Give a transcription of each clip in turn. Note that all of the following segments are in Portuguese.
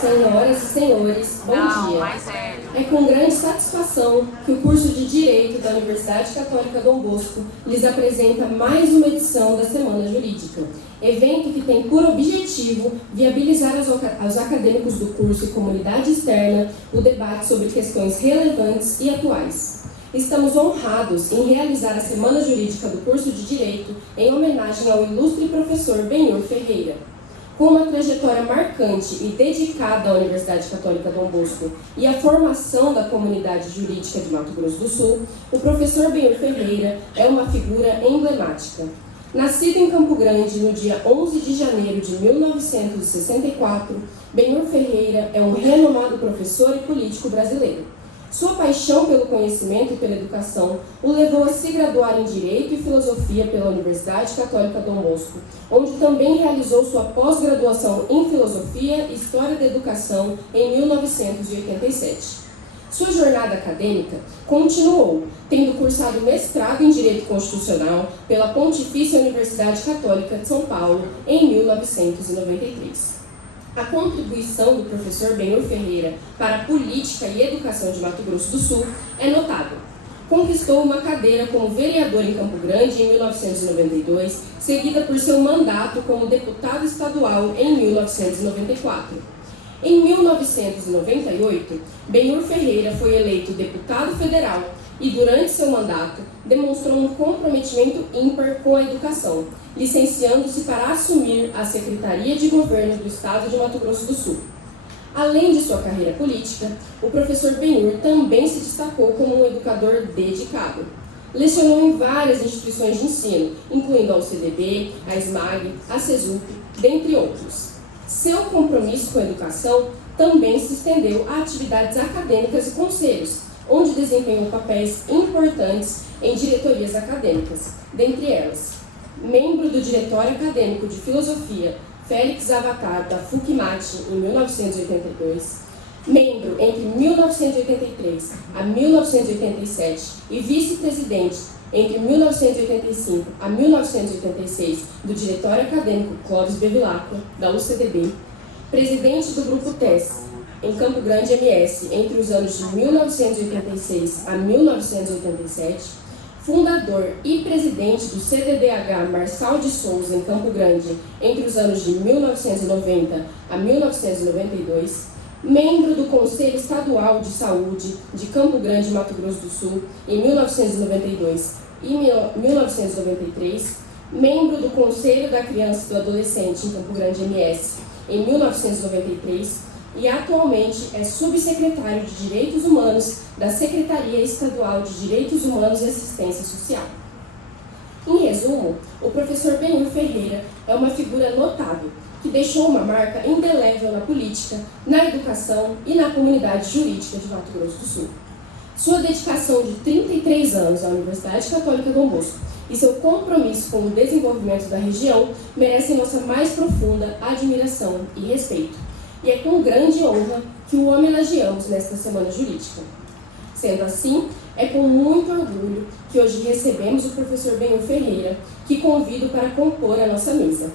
Senhoras e senhores, bom dia. É com grande satisfação que o curso de Direito da Universidade Católica Dom Bosco lhes apresenta mais uma edição da Semana Jurídica, evento que tem por objetivo viabilizar aos acadêmicos do curso e comunidade externa o debate sobre questões relevantes e atuais. Estamos honrados em realizar a Semana Jurídica do curso de Direito em homenagem ao ilustre professor Benhur Ferreira. Com uma trajetória marcante e dedicada à Universidade Católica Dom Bosco e à formação da comunidade jurídica de Mato Grosso do Sul, o professor Benhur Ferreira é uma figura emblemática. Nascido em Campo Grande no dia 11 de janeiro de 1964, Benhur Ferreira é um renomado professor e político brasileiro. Sua paixão pelo conhecimento e pela educação o levou a se graduar em Direito e Filosofia pela Universidade Católica Dom Bosco, onde também realizou sua pós-graduação em Filosofia e História da Educação em 1987. Sua jornada acadêmica continuou, tendo cursado mestrado em Direito Constitucional pela Pontifícia Universidade Católica de São Paulo em 1993. A contribuição do professor Benhur Ferreira para a política e educação de Mato Grosso do Sul é notável. Conquistou uma cadeira como vereador em Campo Grande em 1992, seguida por seu mandato como deputado estadual em 1994. Em 1998, Benhur Ferreira foi eleito deputado federal e, durante seu mandato, demonstrou um comprometimento ímpar com a educação, licenciando-se para assumir a Secretaria de Governo do Estado de Mato Grosso do Sul. Além de sua carreira política, o professor Benhur também se destacou como um educador dedicado. Lecionou em várias instituições de ensino, incluindo a UCDB, a SMAG, a CESUP, dentre outros. Seu compromisso com a educação também se estendeu a atividades acadêmicas e conselhos, onde desempenhou papéis importantes em diretorias acadêmicas, dentre elas, membro do Diretório Acadêmico de Filosofia Félix Avatar da FUCMAT em 1982, membro entre 1983 a 1987 e vice-presidente entre 1985 a 1986 do Diretório Acadêmico Clóvis Bevilacqua, da UCDB, presidente do Grupo TES em Campo Grande MS entre os anos de 1986 a 1987, fundador e presidente do CDDH Marçal de Souza em Campo Grande entre os anos de 1990 a 1992, membro do Conselho Estadual de Saúde de Campo Grande, Mato Grosso do Sul, em 1992 e 1993, membro do Conselho da Criança e do Adolescente em Campo Grande MS em 1993 e atualmente é subsecretário de Direitos Humanos da Secretaria Estadual de Direitos Humanos e Assistência Social. Em resumo, o professor Benhur Ferreira é uma figura notável, que deixou uma marca indelével na política, na educação e na comunidade jurídica de Mato Grosso do Sul. Sua dedicação de 33 anos à Universidade Católica Dom Bosco e seu compromisso com o desenvolvimento da região merecem nossa mais profunda admiração e respeito. E é com grande honra que o homenageamos nesta Semana Jurídica. Sendo assim, é com muito orgulho que hoje recebemos o professor Benhur Ferreira, que convido para compor a nossa mesa.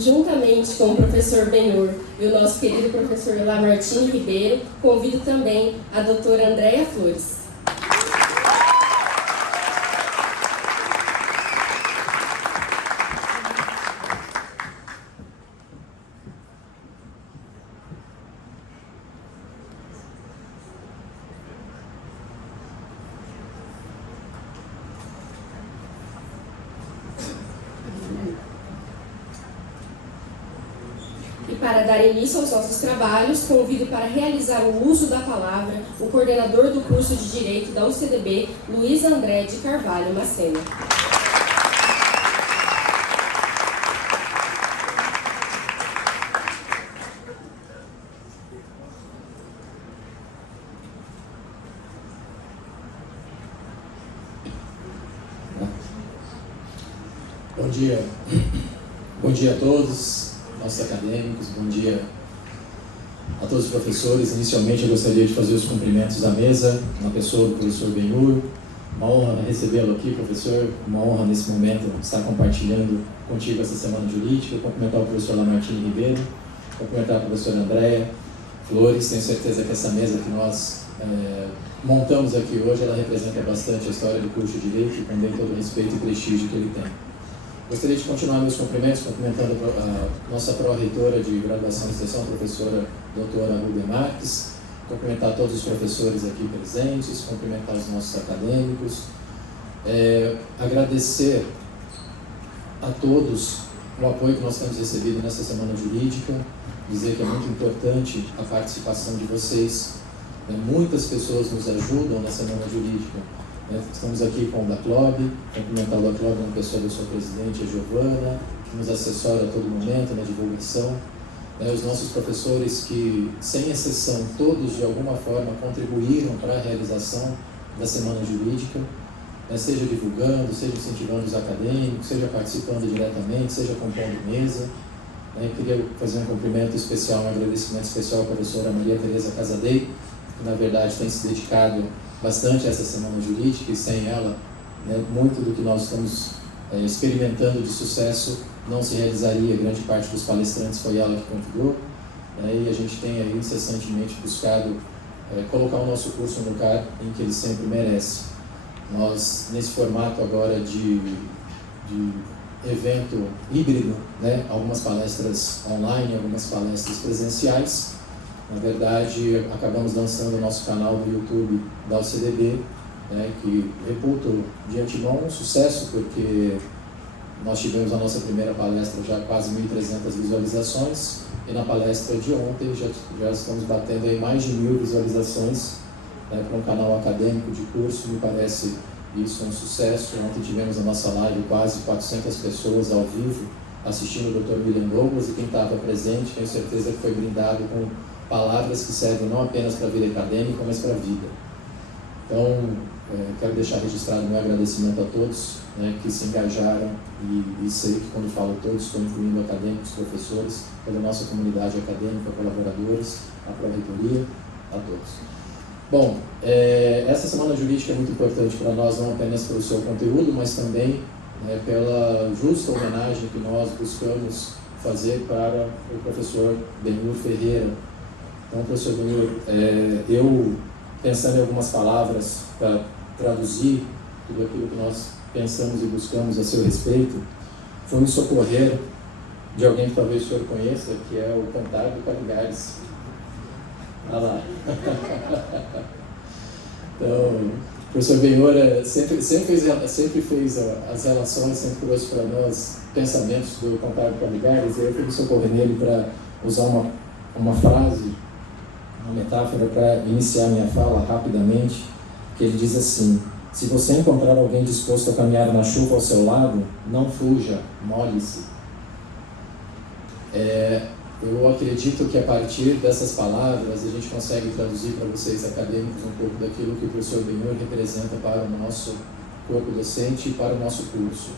Juntamente com o professor Benhur e o nosso querido professor Lamartine Ribeiro, convido também a doutora Andréia Flores. E para dar início aos nossos trabalhos, convido para realizar o uso da palavra o coordenador do curso de Direito da UCDB, Luiz André de Carvalho Macena. Bom dia. Bom dia a todos, nossos acadêmicos, bom dia a todos os professores. Inicialmente eu gostaria de fazer os cumprimentos à mesa, na pessoa do professor Benhur. Uma honra recebê-lo aqui, professor, uma honra nesse momento estar compartilhando contigo essa semana jurídica. Cumprimentar o professor Lamartine Ribeiro, cumprimentar a professora Andréia Flores. Tenho certeza que essa mesa que nós montamos aqui hoje, ela representa bastante a história do curso de Direito e também todo o respeito e prestígio que ele tem. Gostaria de continuar meus cumprimentos, cumprimentando a nossa pró-reitora de graduação e extensão, a professora doutora Rubia Marques, cumprimentar todos os professores aqui presentes, cumprimentar os nossos acadêmicos, agradecer a todos o apoio que nós temos recebido nessa semana jurídica, dizer que é muito importante a participação de vocês. Muitas pessoas nos ajudam na semana jurídica. Estamos aqui com o DACLOB, cumprimentar o DACLOB na pessoa da sua presidente, a Giovana, que nos assessora a todo momento na divulgação. Os nossos professores que, sem exceção, todos de alguma forma contribuíram para a realização da semana jurídica, seja divulgando, seja incentivando os acadêmicos, seja participando diretamente, seja compondo mesa. Queria fazer um cumprimento especial, um agradecimento especial à professora Maria Tereza Casadei, que na verdade tem se dedicado bastante a essa semana jurídica, e sem ela, muito do que nós estamos experimentando de sucesso não se realizaria. Grande parte dos palestrantes foi ela que convidou, e a gente tem aí incessantemente buscado colocar o nosso curso no lugar em que ele sempre merece. Nós, nesse formato agora de evento híbrido, algumas palestras online, algumas palestras presenciais. Na verdade, acabamos lançando o nosso canal do YouTube da UCDB, que reputo de antemão um sucesso, porque nós tivemos a nossa primeira palestra já quase 1.300 visualizações, e na palestra de ontem já estamos batendo aí mais de 1.000 visualizações para um canal acadêmico de curso. Me parece isso um sucesso. Ontem tivemos a nossa live, quase 400 pessoas ao vivo assistindo o Dr. William Douglas, e quem estava presente, tenho certeza que foi brindado com palavras que servem não apenas para a vida acadêmica, mas para a vida. Então, quero deixar registrado meu agradecimento a todos que se engajaram, e sei que quando falo todos, estou incluindo acadêmicos, professores, pela nossa comunidade acadêmica, colaboradores, a pró-reitoria, a todos. Bom, essa semana jurídica é muito importante para nós, não apenas pelo seu conteúdo, mas também pela justa homenagem que nós buscamos fazer para o professor Benhur Ferreira. Então, professor Benhur, eu, pensando em algumas palavras para traduzir tudo aquilo que nós pensamos e buscamos a seu respeito, foi me socorrer de alguém que talvez o senhor conheça, que é o Cantar do Caligares. Olha lá. Então, o professor Benhur sempre fez as relações, sempre trouxe para nós pensamentos do Cantar do Caligares, e eu fui me socorrer nele para usar uma frase, uma metáfora para iniciar minha fala rapidamente, que ele diz assim: se você encontrar alguém disposto a caminhar na chuva ao seu lado, não fuja, molhe-se. Eu acredito que a partir dessas palavras a gente consegue traduzir para vocês acadêmicos um pouco daquilo que o professor Benhur representa para o nosso corpo docente e para o nosso curso.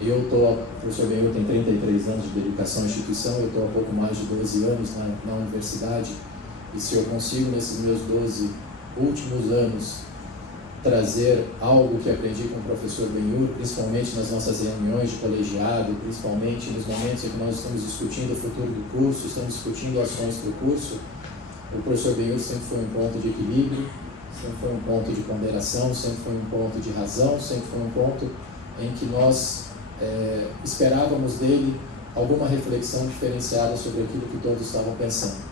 O professor Benhur tem 33 anos de dedicação à instituição, eu estou há pouco mais de 12 anos na universidade, e se eu consigo nesses meus 12 últimos anos trazer algo que aprendi com o professor Benhur, principalmente nas nossas reuniões de colegiado, principalmente nos momentos em que nós estamos discutindo o futuro do curso, estamos discutindo ações para o curso, o professor Benhur sempre foi um ponto de equilíbrio, sempre foi um ponto de ponderação, sempre foi um ponto de razão, sempre foi um ponto em que nós esperávamos dele alguma reflexão diferenciada sobre aquilo que todos estavam pensando.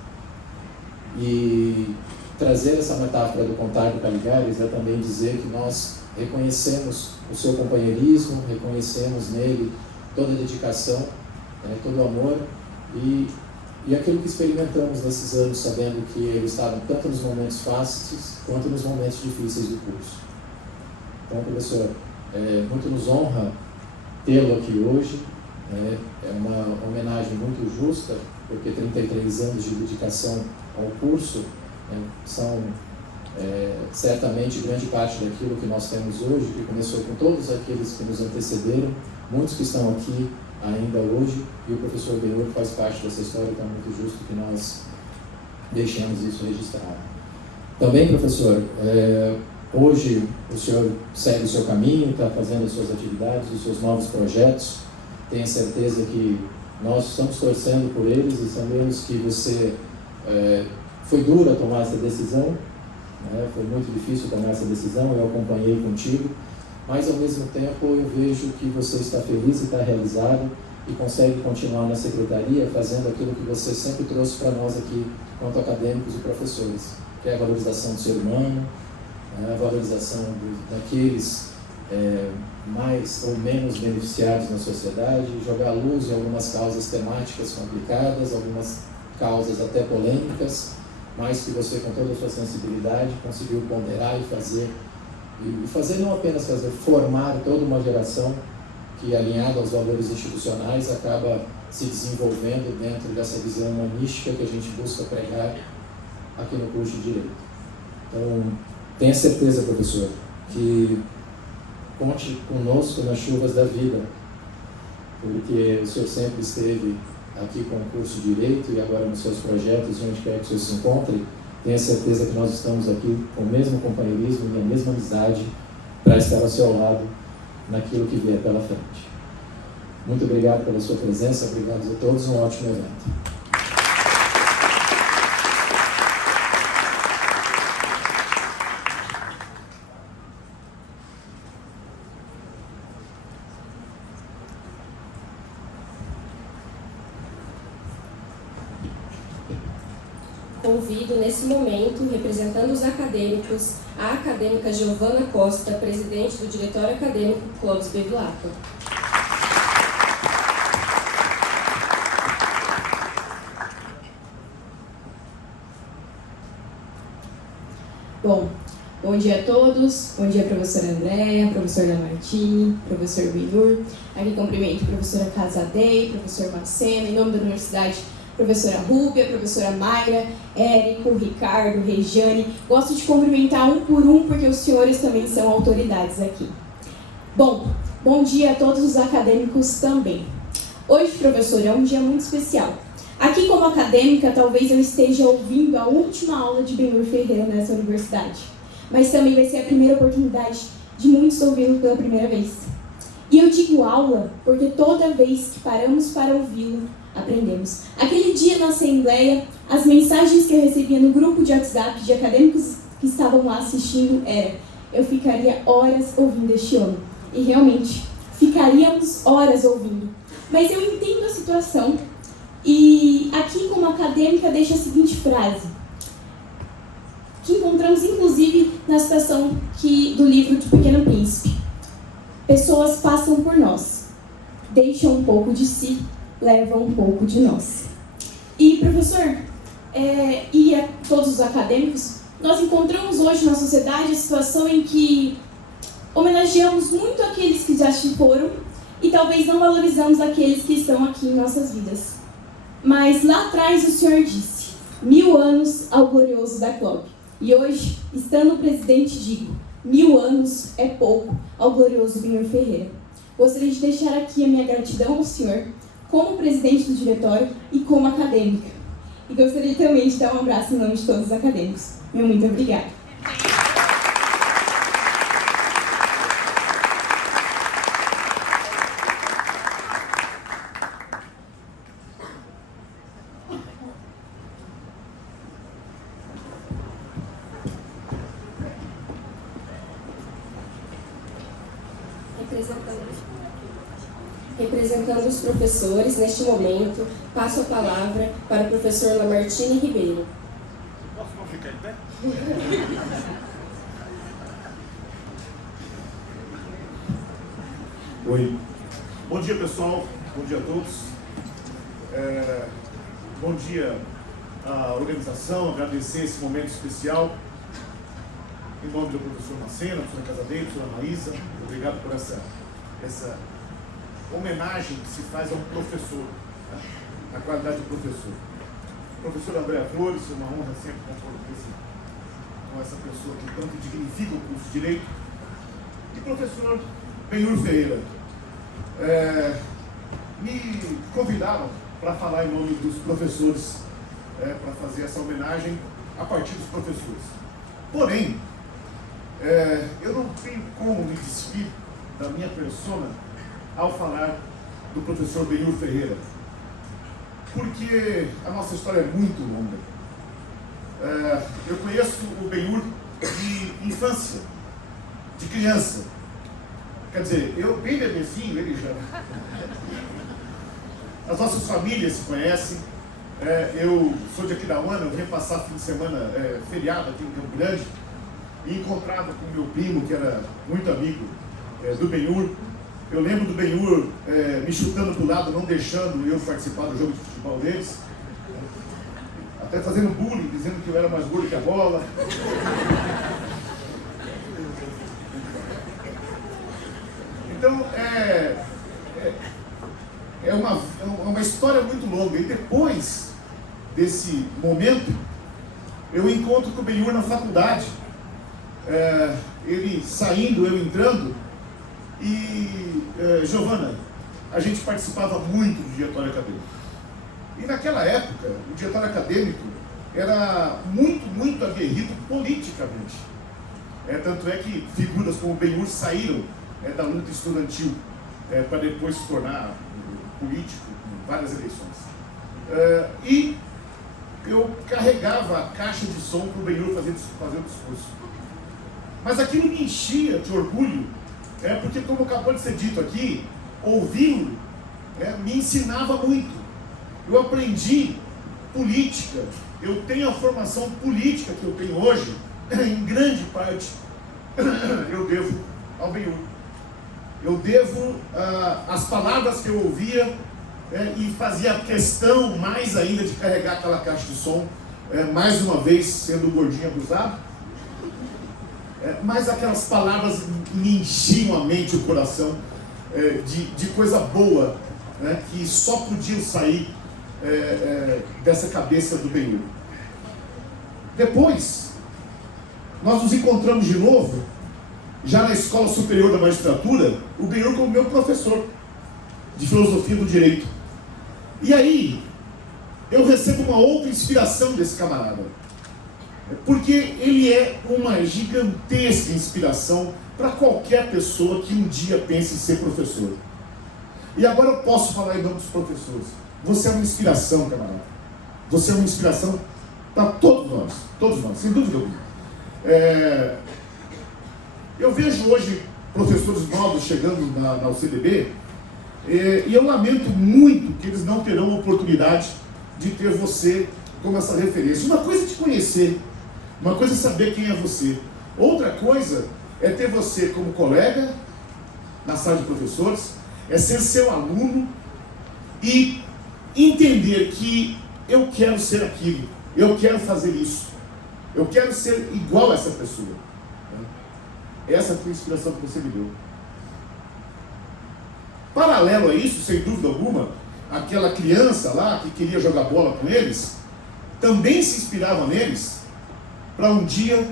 E trazer essa metáfora do Cantar do Caligares é também dizer que nós reconhecemos o seu companheirismo, reconhecemos nele toda a dedicação, todo o amor e aquilo que experimentamos nesses anos, sabendo que ele estava tanto nos momentos fáceis quanto nos momentos difíceis do curso. Então, professor, muito nos honra tê-lo aqui hoje. É uma homenagem muito justa, porque 33 anos de dedicação ao curso são certamente grande parte daquilo que nós temos hoje, que começou com todos aqueles que nos antecederam, muitos que estão aqui ainda hoje, e o professor Benhur faz parte dessa história, então é muito justo que nós deixemos isso registrado. Também, professor, hoje o senhor segue o seu caminho, está fazendo as suas atividades, os seus novos projetos. Tenho certeza que nós estamos torcendo por eles e sabemos que você foi duro a tomar essa decisão, né? Foi muito difícil tomar essa decisão, eu acompanhei contigo, mas ao mesmo tempo eu vejo que você está feliz e está realizado e consegue continuar na secretaria fazendo aquilo que você sempre trouxe para nós aqui, quanto acadêmicos e professores, que é a valorização do ser humano, a valorização daqueles mais ou menos beneficiados na sociedade, jogar luz em algumas causas temáticas complicadas, algumas causas até polêmicas, mas que você, com toda a sua sensibilidade, conseguiu ponderar e fazer não apenas fazer, formar toda uma geração que, alinhada aos valores institucionais, acaba se desenvolvendo dentro dessa visão humanística que a gente busca pregar aqui no curso de Direito. Então, tenha certeza, professor, que conte conosco nas chuvas da vida, porque o senhor sempre esteve aqui com o curso de Direito e agora nos seus projetos, onde quer que o senhor se encontre, tenha certeza que nós estamos aqui com o mesmo companheirismo e a mesma amizade para estar ao seu lado naquilo que vier pela frente. Muito obrigado pela sua presença, obrigado a todos, um ótimo evento. Convido, nesse momento, representando os acadêmicos, a acadêmica Giovana Costa, presidente do Diretório Acadêmico Clóvis Bevilacqua. Bom dia a todos, bom dia professora Andréia, professora Martini, professor Benhur. Aqui cumprimento a professora Casadei, professor Macena, em nome da universidade, professora Rúbia, professora Mayra, Érico, Ricardo, Regiane. Gosto de cumprimentar um por um, porque os senhores também são autoridades aqui. Bom dia a todos os acadêmicos também. Hoje, professor, é um dia muito especial. Aqui, como acadêmica, talvez eu esteja ouvindo a última aula de Benhur Ferreira nessa universidade, mas também vai ser a primeira oportunidade de muitos ouvi-lo pela primeira vez. E eu digo aula porque toda vez que paramos para ouvi-lo, aprendemos. Aquele dia na Assembleia, as mensagens que eu recebia no grupo de WhatsApp de acadêmicos que estavam lá assistindo era: eu ficaria horas ouvindo este homem. E realmente, ficaríamos horas ouvindo. Mas eu entendo a situação e aqui, como acadêmica, deixo a seguinte frase, que encontramos inclusive na citação do livro do Pequeno Príncipe. Pessoas passam por nós, deixam um pouco de si, levam um pouco de nós. E, professor, e a todos os acadêmicos, nós encontramos hoje na sociedade a situação em que homenageamos muito aqueles que já se foram e talvez não valorizamos aqueles que estão aqui em nossas vidas. Mas lá atrás o senhor disse: 1000 anos ao glorioso da CLOB. E hoje, estando presidente, digo: 1000 anos é pouco ao glorioso Benhur Ferreira. Gostaria de deixar aqui a minha gratidão ao senhor, como presidente do diretório e como acadêmica. E gostaria também de dar um abraço em nome de todos os acadêmicos. Meu muito obrigada. Representando os professores, neste momento, passo a palavra para o professor Lamartine Ribeiro. Posso não ficar em pé? Oi. Bom dia, pessoal. Bom dia a todos. Bom dia à organização, agradecer esse momento especial. Em nome do professor Macena, professora Casadei, professora Maísa, obrigado por essa homenagem que se faz a um professor, né? A qualidade de professor. Professor Andréia Flores, uma honra sempre compor com com essa pessoa que tanto dignifica o curso de Direito, e professor Benhur Ferreira. Me convidaram para falar em nome dos professores, para fazer essa homenagem a partir dos professores. Porém, eu não tenho como me despir da minha persona ao falar do professor Benhur Ferreira, porque a nossa história é muito longa. Eu conheço o Benhur de infância, de criança. Quer dizer, eu bem bebezinho, ele já. As nossas famílias se conhecem. Eu sou de Aquidauana, eu venho passar fim de semana feriado aqui em Campo Grande e encontrava com meu primo, que era muito amigo do Benhur. Eu lembro do Benhur me chutando para o lado, não deixando eu participar do jogo de futebol deles, até fazendo bullying, dizendo que eu era mais gordo que a bola. Então, é uma história muito longa. E depois desse momento, eu encontro com o Benhur na faculdade. Ele saindo, eu entrando. E, Giovana, a gente participava muito do diretório acadêmico. E naquela época, o diretório acadêmico era muito aguerrido politicamente. Tanto é que figuras como o Benhur saíram da luta estudantil para depois se tornar político em várias eleições. E eu carregava a caixa de som para o Benhur fazer o discurso. Mas aquilo me enchia de orgulho, porque, como acabou de ser dito aqui, ouvi-lo me ensinava muito. Eu aprendi política, eu tenho a formação política que eu tenho hoje, em grande parte, eu devo ao Benhur. Eu devo as palavras que eu ouvia e fazia questão mais ainda de carregar aquela caixa de som, mais uma vez sendo gordinho abusado, mas aquelas palavras me enchiam a mente e o coração de coisa boa, que só podiam sair dessa cabeça do Benhur. Depois, nós nos encontramos de novo, já na Escola Superior da Magistratura, o Benhur como meu professor de Filosofia do Direito. E aí, eu recebo uma outra inspiração desse camarada, porque ele é uma gigantesca inspiração para qualquer pessoa que um dia pense em ser professor. E agora eu posso falar em nome dos professores. Você é uma inspiração, camarada. Você é uma inspiração para todos nós, sem dúvida alguma. Eu vejo hoje professores novos chegando na UCDB, e eu lamento muito que eles não terão a oportunidade de ter você como essa referência. Uma coisa é te conhecer, uma coisa é saber quem é você. Outra coisa é ter você como colega na sala de professores, é ser seu aluno e entender que eu quero ser aquilo, eu quero fazer isso, eu quero ser igual a essa pessoa. Essa foi a inspiração que você me deu. Paralelo a isso, sem dúvida alguma, aquela criança lá que queria jogar bola com eles, também se inspirava neles para um dia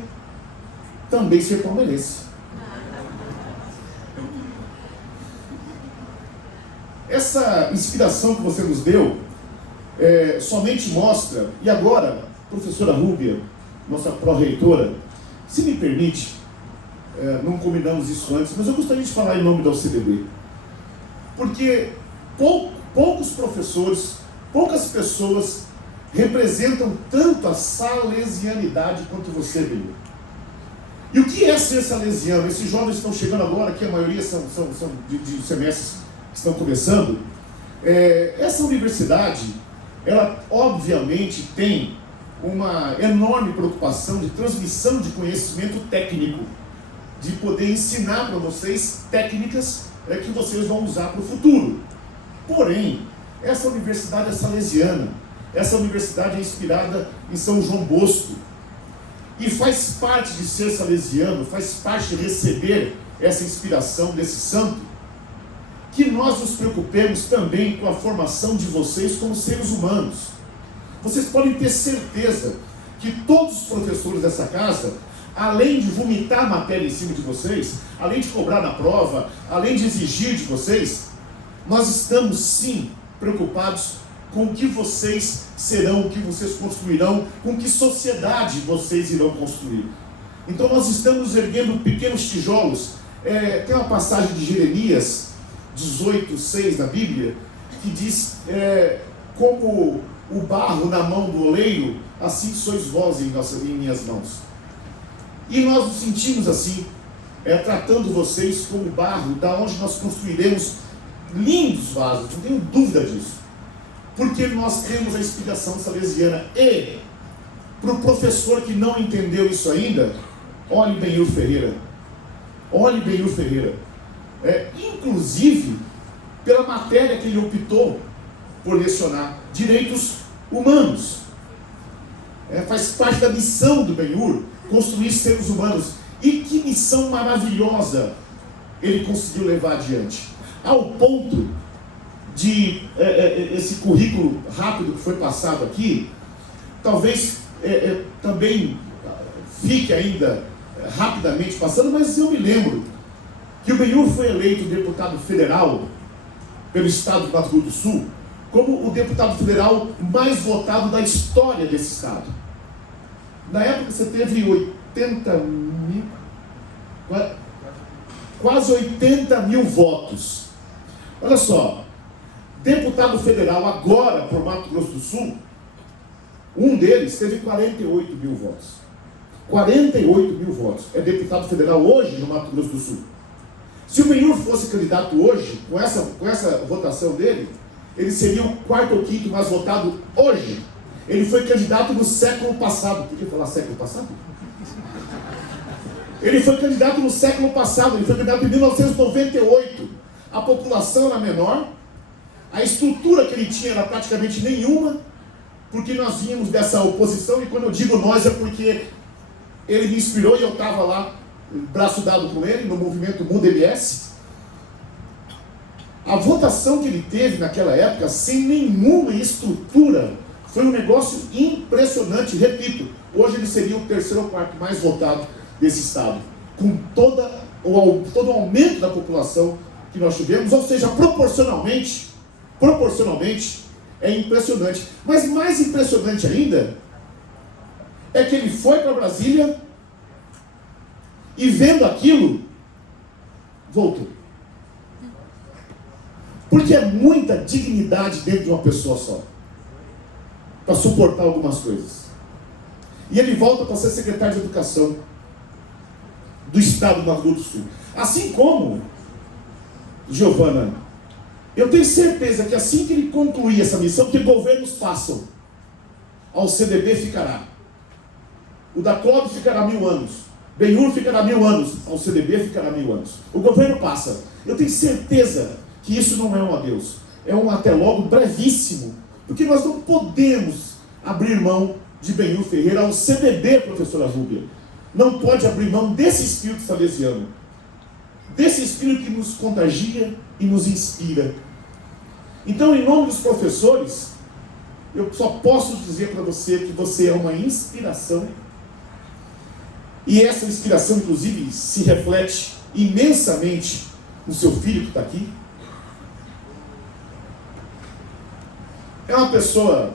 também ser palmeirense. Essa inspiração que você nos deu somente mostra, e agora, professora Rúbia, nossa pró-reitora, se me permite, não combinamos isso antes, mas eu gostaria de falar em nome da UCDB, porque poucos professores, poucas pessoas representam tanto a salesianidade quanto você, Benhur. E o que é ser salesiano? Esses jovens estão chegando agora, que a maioria são de semestres que estão começando. Essa universidade, ela obviamente tem uma enorme preocupação de transmissão de conhecimento técnico, de poder ensinar para vocês técnicas que vocês vão usar para o futuro. Porém, essa universidade é salesiana, essa universidade é inspirada em São João Bosco, e faz parte de ser salesiano, faz parte de receber essa inspiração desse santo, que nós nos preocupemos também com a formação de vocês como seres humanos. Vocês podem ter certeza que todos os professores dessa casa além de vomitar matéria em cima de vocês, além de cobrar na prova, além de exigir de vocês, nós estamos sim preocupados com o que vocês serão, o que vocês construirão, com que sociedade vocês irão construir. Então nós estamos erguendo pequenos tijolos. Tem uma passagem de Jeremias 18:6 na Bíblia, que diz, como o barro na mão do oleiro, assim sois vós em minhas mãos. E nós nos sentimos assim, tratando vocês como barro, da onde nós construiremos lindos vasos, não tenho dúvida disso. Porque nós temos a inspiração salesiana. E, para o professor que não entendeu isso ainda, olhe Benhur Ferreira. Olhe Benhur Ferreira. Inclusive, pela matéria que ele optou por lecionar, direitos humanos. Faz parte da missão do Benhur, construir seres humanos. E que missão maravilhosa ele conseguiu levar adiante. Ao ponto de esse currículo rápido que foi passado aqui, talvez também fique ainda rapidamente passando, mas eu me lembro que o Benhur foi eleito deputado federal pelo estado do Mato Grosso do Sul como o deputado federal mais votado da história desse estado. Na época você teve quase 80 mil votos. Olha só, deputado federal agora por Mato Grosso do Sul, um deles teve 48 mil votos. 48 mil votos. É deputado federal hoje no Mato Grosso do Sul. Se o Benhur fosse candidato hoje, com essa votação dele, ele seria o quarto ou quinto mais votado hoje. Ele foi candidato no século passado. Por que falar século passado? Ele foi candidato no século passado, ele foi candidato em 1998. A população era menor, a estrutura que ele tinha era praticamente nenhuma, porque nós vínhamos dessa oposição, e quando eu digo nós é porque ele me inspirou e eu estava lá, braço dado com ele, no movimento Muda MS. A votação que ele teve naquela época, sem nenhuma estrutura, foi um negócio impressionante. Repito, hoje ele seria o terceiro ou quarto mais votado desse estado, com todo o aumento da população que nós tivemos, ou seja, proporcionalmente, é impressionante. Mas mais impressionante ainda, é que ele foi para Brasília e vendo aquilo, voltou. Porque é muita dignidade dentro de uma pessoa só, para suportar algumas coisas. E ele volta para ser secretário de Educação do estado do Mato Grosso do Sul. Assim como, Giovana, eu tenho certeza que assim que ele concluir essa missão, que governos passam, ao CDB ficará. O da COB ficará 1000 anos. Benhur ficará 1000 anos. Ao CDB ficará 1000 anos. O governo passa. Eu tenho certeza que isso não é um adeus. É um até logo brevíssimo. Porque nós não podemos abrir mão de Benhur Ferreira ao CDB, professora Rúbia. Não pode abrir mão desse espírito salesiano. Desse espírito que nos contagia e nos inspira. Então, em nome dos professores, eu só posso dizer para você que você é uma inspiração. E essa inspiração, inclusive, se reflete imensamente no seu filho que está aqui. É uma pessoa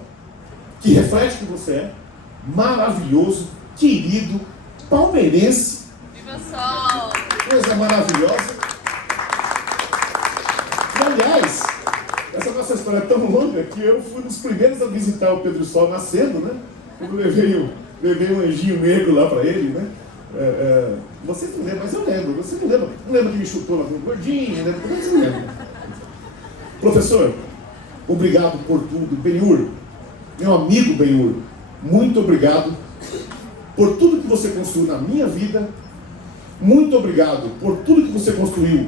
que reflete o que você é, maravilhoso, querido, palmeirense. Viva o sol! Coisa maravilhosa. E, aliás, essa nossa história é tão longa que eu fui um dos primeiros a visitar o Pedro Sol nascendo, né? Eu levei um anjinho negro lá para ele, né? Você não lembra, mas eu lembro. Você não lembra? Não lembra que me chutou lá com gordinho, né? Você não lembra. Professor, obrigado por tudo. Benhur, meu amigo Benhur, muito obrigado por tudo que você construiu na minha vida. Muito obrigado por tudo que você construiu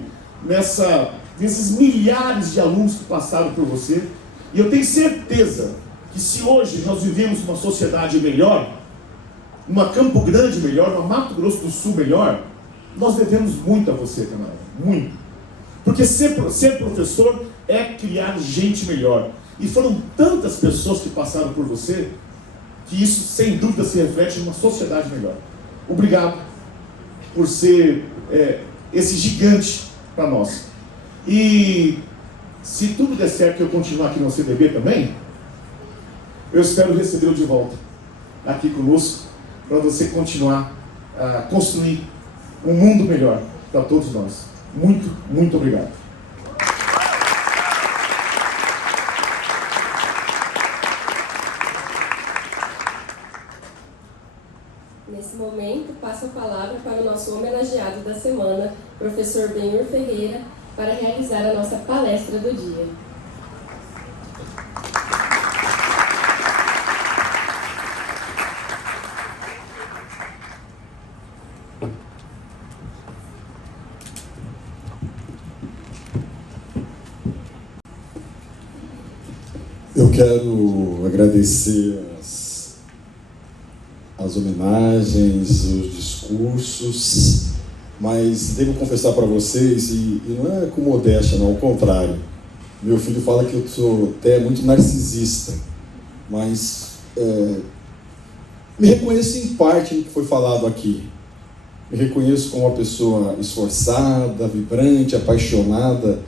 nesses milhares de alunos que passaram por você. E eu tenho certeza que se hoje nós vivemos uma sociedade melhor, uma Campo Grande melhor, uma Mato Grosso do Sul melhor, nós devemos muito a você, camarada. Muito. Porque ser professor é criar gente melhor. E foram tantas pessoas que passaram por você, que isso, sem dúvida, se reflete em uma sociedade melhor. obrigado por ser esse gigante para nós. E se tudo der certo e eu continuar aqui no CDB também, eu espero recebê-lo de volta aqui conosco, para você continuar a construir um mundo melhor para todos nós. Muito, muito obrigado. Nesse momento, passo a palavra para o nosso homenageado da semana, professor Benhur Ferreira, para realizar a nossa palestra do dia. Eu quero agradecer as homenagens, os discursos, mas devo confessar para vocês, e não é com modéstia, não, ao contrário. Meu filho fala que eu sou até muito narcisista, mas me reconheço em parte no que foi falado aqui. Me reconheço como uma pessoa esforçada, vibrante, apaixonada,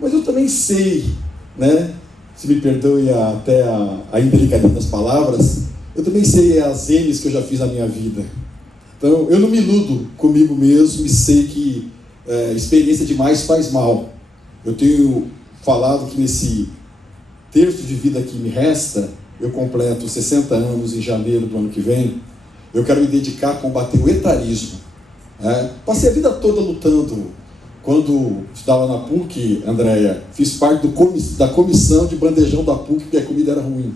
mas eu também sei, né? Se me perdoe até a indelicadeza das palavras, eu também sei as N's que eu já fiz na minha vida. Então, eu não me iludo comigo mesmo e sei que experiência demais faz mal. Eu tenho falado que nesse terço de vida que me resta, eu completo 60 anos em janeiro do ano que vem, eu quero me dedicar a combater o etarismo. Passei a vida toda lutando. Quando estava na PUC, Andréia, fiz parte da comissão de bandejão da PUC, porque a comida era ruim.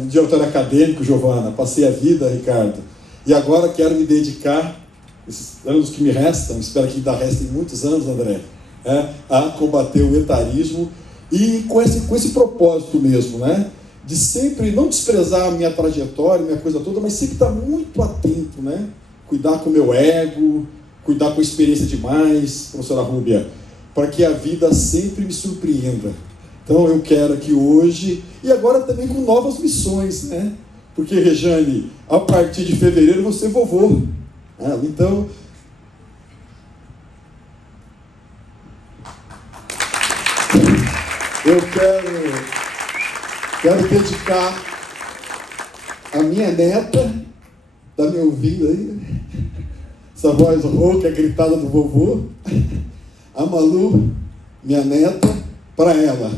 No diretório acadêmico, Giovana, passei a vida, Ricardo. E agora quero me dedicar, esses anos que me restam, espero que ainda restem muitos anos, André, a combater o etarismo e com esse propósito mesmo, né? De sempre não desprezar a minha trajetória, minha coisa toda, mas sempre estar muito atento, né? Cuidar com o meu ego, cuidar com a experiência demais, professora Rúbia, para que a vida sempre me surpreenda. Então eu quero aqui hoje, e agora também com novas missões, né? Porque, Rejane, a partir de fevereiro você é vovô. Então, eu quero dedicar a minha neta, tá me ouvindo aí? Essa voz rouca, gritada do vovô, a Malu, minha neta, para ela.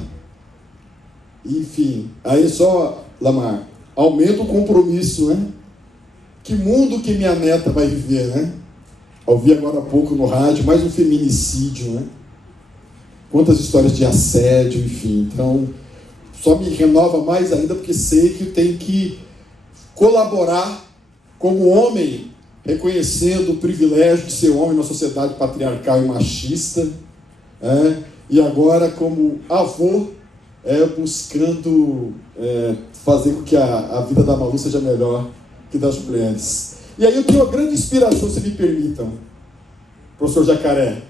Enfim, aí só, Lamar, aumenta o compromisso, né? Que mundo que minha neta vai viver, né? Ouvi agora há pouco no rádio, mais um feminicídio, né? Quantas histórias de assédio, enfim. Então, só me renova mais ainda, porque sei que tenho que colaborar como homem, reconhecendo o privilégio de ser homem numa sociedade patriarcal e machista, e agora como avô, buscando fazer com que a vida da Malu seja melhor que das mulheres. E aí eu tenho uma grande inspiração, se me permitam, professor Jacaré.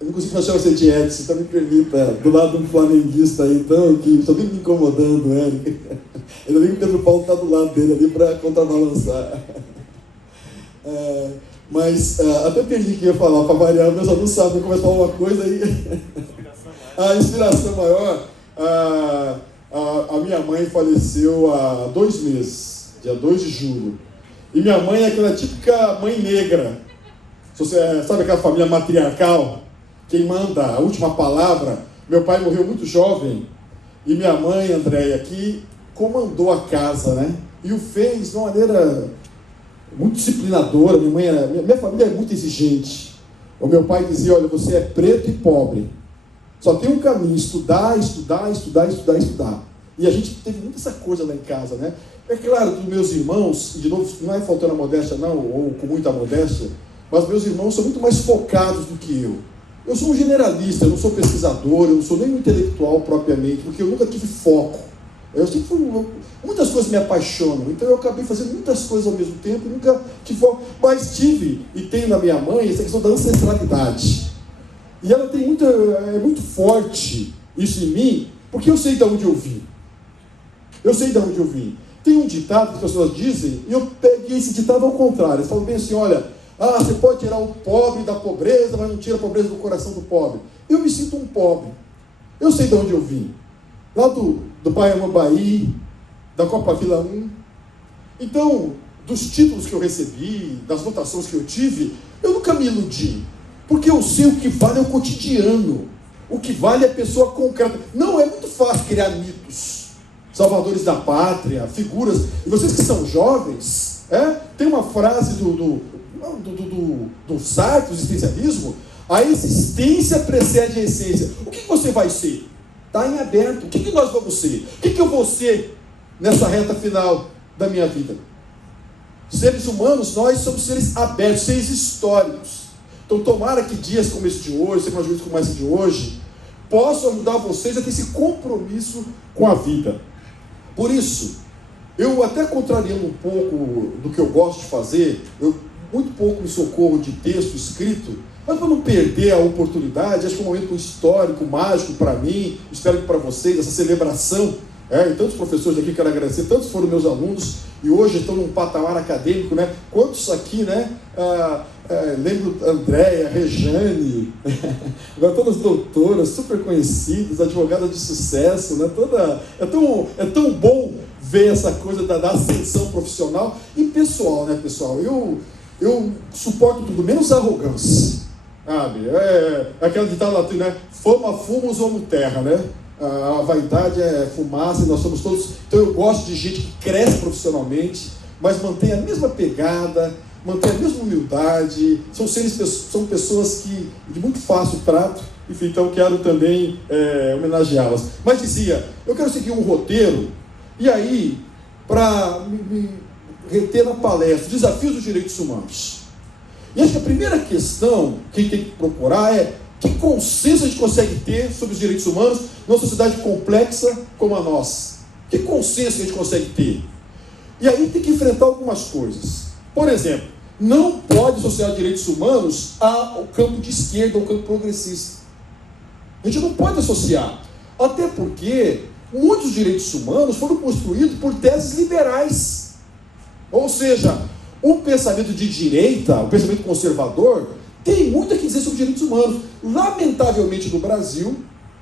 Eu não consigo achar você de Edson, então me permita, do lado de um flamenguista aí, então, que só vem me incomodando, Eric. Ainda bem que o Pedro Paulo está do lado dele ali para contrabalançar. Mas até perdi que ia falar, para variar, meus alunos sabem, começa a falar uma coisa aí. A inspiração maior, a minha mãe faleceu há 2 meses, dia 2 de julho. E minha mãe é aquela típica mãe negra. Você sabe aquela família matriarcal? Quem manda a última palavra? Meu pai morreu muito jovem. E minha mãe, Andréia, que comandou a casa, né? E o fez de uma maneira muito disciplinadora. Minha família é muito exigente. O meu pai dizia, olha, você é preto e pobre. Só tem um caminho, estudar. E a gente teve muito essa coisa lá em casa, né? É claro que meus irmãos, e de novo, não é faltando a modéstia não, ou com muita modéstia, mas meus irmãos são muito mais focados do que eu. Eu sou um generalista, eu não sou pesquisador, eu não sou nem um intelectual propriamente, porque eu nunca tive foco. Muitas coisas me apaixonam, então eu acabei fazendo muitas coisas ao mesmo tempo, nunca tive foco, mas tive, e tenho na minha mãe, essa questão da ancestralidade. E ela tem é muito forte isso em mim, porque eu sei de onde eu vim. Tem um ditado que as pessoas dizem, e eu peguei esse ditado ao contrário. Eles falam bem assim, olha, você pode tirar o pobre da pobreza, mas não tira a pobreza do coração do pobre. Eu me sinto um pobre. Eu sei de onde eu vim. Lá do Baiamambaí, da Copa Vila 1. Então, dos títulos que eu recebi, das votações que eu tive, eu nunca me iludi. Porque eu sei o que vale é o cotidiano. O que vale é a pessoa concreta. Não, é muito fácil criar mitos. Salvadores da pátria, figuras. E vocês que são jovens, tem uma frase do Sartre, do existencialismo: a existência precede a essência. O que você vai ser? Está em aberto. O que nós vamos ser? O que eu vou ser nessa reta final da minha vida? Seres humanos, nós somos seres abertos, seres históricos. Então tomara que dias como esse de hoje, semanas como esse de hoje, possam ajudar vocês a ter esse compromisso com a vida. Por isso, eu até contrariando um pouco do que eu gosto de fazer, eu muito pouco me socorro de texto escrito, mas para não perder a oportunidade, acho que é um momento histórico, mágico para mim, espero que para vocês, essa celebração, e tantos professores aqui quero agradecer, tantos foram meus alunos, e hoje estão num patamar acadêmico, né? Quantos aqui, né? Lembro Andréia, Rejane, agora todas doutoras, super conhecidas, advogadas de sucesso, né? É tão bom ver essa coisa da ascensão profissional e pessoal, né, pessoal? Eu suporto tudo, menos arrogância, sabe? Aquela ditado latino, né? Fama, fumos, homo terra, né? A vaidade é fumaça, e nós somos todos... Então eu gosto de gente que cresce profissionalmente, mas mantém a mesma pegada, mantém a mesma humildade, são pessoas que de muito fácil trato, enfim, então quero também homenageá-las. Mas dizia, eu quero seguir um roteiro, e aí, para me reter na palestra, desafios dos direitos humanos. E acho que a primeira questão que a gente tem que procurar é que consenso a gente consegue ter sobre os direitos humanos numa sociedade complexa como a nossa. Que consenso a gente consegue ter? E aí tem que enfrentar algumas coisas. Por exemplo, não pode associar direitos humanos ao campo de esquerda, ao campo progressista. A gente não pode associar. Até porque muitos direitos humanos foram construídos por teses liberais. Ou seja, o pensamento de direita, o pensamento conservador, tem muito a dizer sobre direitos humanos. Lamentavelmente no Brasil,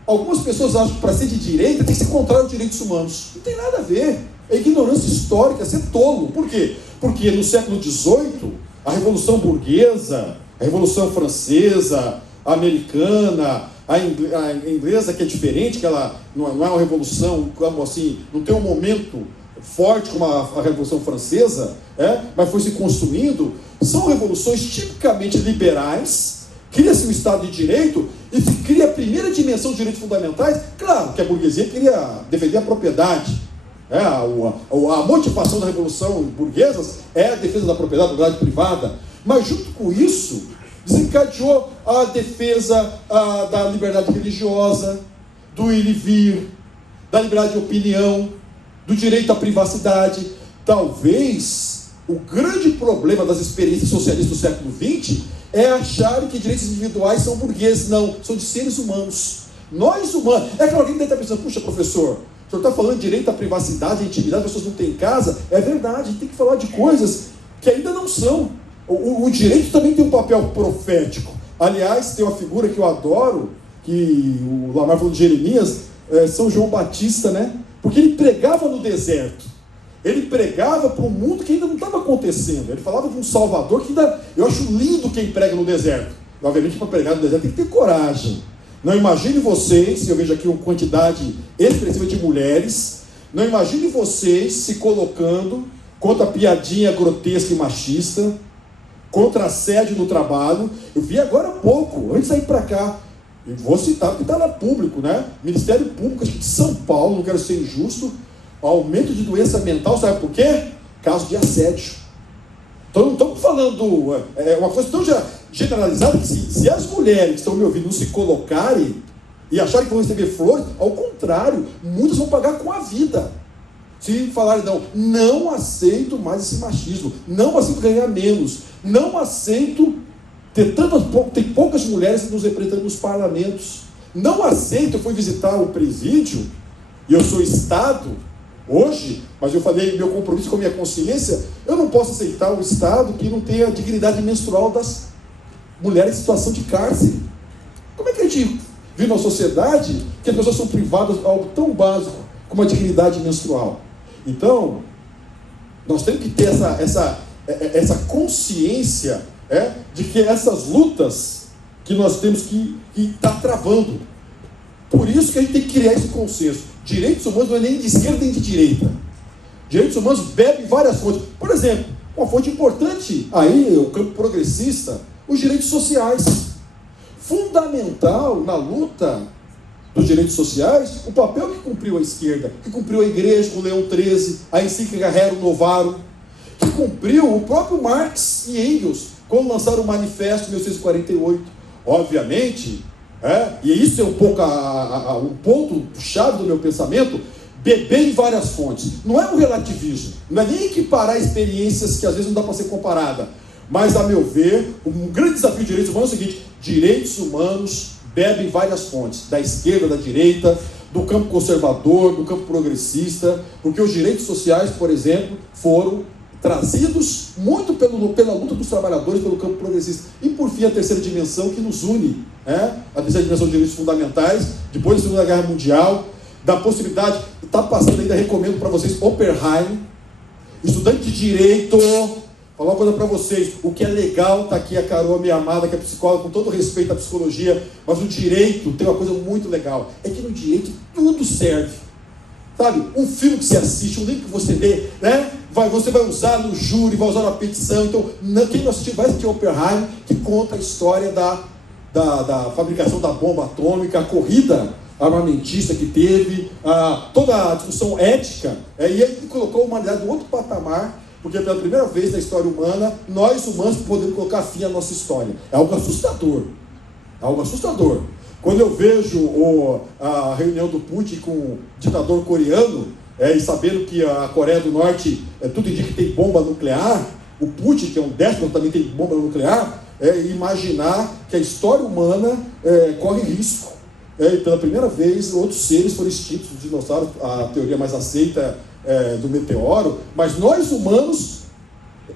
algumas pessoas acham que para ser de direita tem que ser contrário aos direitos humanos. Não tem nada a ver. É ignorância histórica, é ser tolo. Por quê? Porque no século XVIII, a Revolução Burguesa, a Revolução Francesa, a Americana, a inglesa, que é diferente, que ela não é uma revolução, como assim, não tem um momento forte como a Revolução Francesa, mas foi se construindo, são revoluções tipicamente liberais, cria-se o Estado de Direito e se cria a primeira dimensão dos direitos fundamentais. Claro que a burguesia queria defender a propriedade. A motivação da Revolução Burguesa é a defesa da propriedade privada, mas junto com isso desencadeou a defesa da liberdade religiosa, do ir e vir, da liberdade de opinião, do direito à privacidade. Talvez o grande problema das experiências socialistas do século XX é acharem que direitos individuais são burgueses. Não, são de seres humanos. Nós humanos. É que alguém deve estar pensando, puxa, professor, o senhor está falando de direito à privacidade, à intimidade, as pessoas não têm casa. É verdade, a gente tem que falar de coisas que ainda não são. O direito também tem um papel profético. Aliás, tem uma figura que eu adoro, que o Lamar falou de Jeremias, São João Batista, né? Porque ele pregava no deserto. Ele pregava para um mundo que ainda não estava acontecendo. Ele falava de um Salvador que ainda... Eu acho lindo quem prega no deserto. Obviamente, para pregar no deserto tem que ter coragem. Não imagine vocês, eu vejo aqui uma quantidade expressiva de mulheres, não imagine vocês se colocando contra a piadinha grotesca e machista, contra assédio no trabalho. Eu vi agora há pouco, antes de ir para cá, eu vou citar porque está lá público, né? Ministério Público de São Paulo, não quero ser injusto, aumento de doença mental, sabe por quê? Caso de assédio. Então não estamos falando, uma coisa tão generalizada que se as mulheres que estão me ouvindo não se colocarem e acharem que vão receber flores, ao contrário, muitas vão pagar com a vida. Se falarem, não aceito mais esse machismo, não aceito ganhar menos, não aceito ter poucas mulheres nos representando nos parlamentos, não aceito. Eu fui visitar o presídio, e eu sou Estado, Hoje, mas eu falei, meu compromisso com a minha consciência, eu não posso aceitar um Estado que não tenha a dignidade menstrual das mulheres em situação de cárcere. Como é que a gente vive numa sociedade que as pessoas são privadas de algo tão básico como a dignidade menstrual? Então, nós temos que ter essa consciência de que essas lutas que nós temos que estar travando. Por isso que a gente tem que criar esse consenso. Direitos humanos não é nem de esquerda nem de direita. Direitos humanos bebem várias fontes. Por exemplo, uma fonte importante aí, o campo progressista, os direitos sociais. Fundamental na luta dos direitos sociais, o papel que cumpriu a esquerda, que cumpriu a igreja com Leão XIII, a encíclica Rerum Novarum, que cumpriu o próprio Marx e Engels, quando lançaram o Manifesto em 1948. Obviamente, e isso é um pouco um ponto-chave do meu pensamento, beber em várias fontes. Não é um relativismo, não é nem equiparar experiências que às vezes não dá para ser comparada. Mas, a meu ver, um grande desafio de direitos humanos é o seguinte: direitos humanos bebem várias fontes, da esquerda, da direita, do campo conservador, do campo progressista, porque os direitos sociais, por exemplo, foram trazidos muito pela luta dos trabalhadores, pelo campo progressista. E, por fim, a terceira dimensão que nos une, a terceira dimensão de direitos fundamentais, depois da Segunda Guerra Mundial, da possibilidade, está passando ainda, recomendo para vocês, Oppenheim, estudante de direito. Falar uma coisa para vocês, o que é legal, está aqui a Carol, minha amada, que é psicóloga, com todo respeito à psicologia, mas o direito tem uma coisa muito legal, é que no direito tudo serve, sabe? Um filme que você assiste, um livro que você lê, você vai usar no júri, vai usar na petição. Então, quem não assistiu, vai assistir Oppenheim, que conta a história da fabricação da bomba atômica, a corrida armamentista que teve, toda a discussão ética, e ele colocou a humanidade em outro patamar, porque pela primeira vez na história humana, nós humanos podemos colocar fim à nossa história. É algo assustador. É algo assustador. Quando eu vejo a reunião do Putin com o ditador coreano, e sabendo que a Coreia do Norte, tudo indica que tem bomba nuclear, o Putin, que é um déspota, também tem bomba nuclear, imaginar que a história humana corre risco. E pela primeira vez, outros seres foram extintos, os dinossauros, a teoria mais aceita do meteoro, mas nós humanos,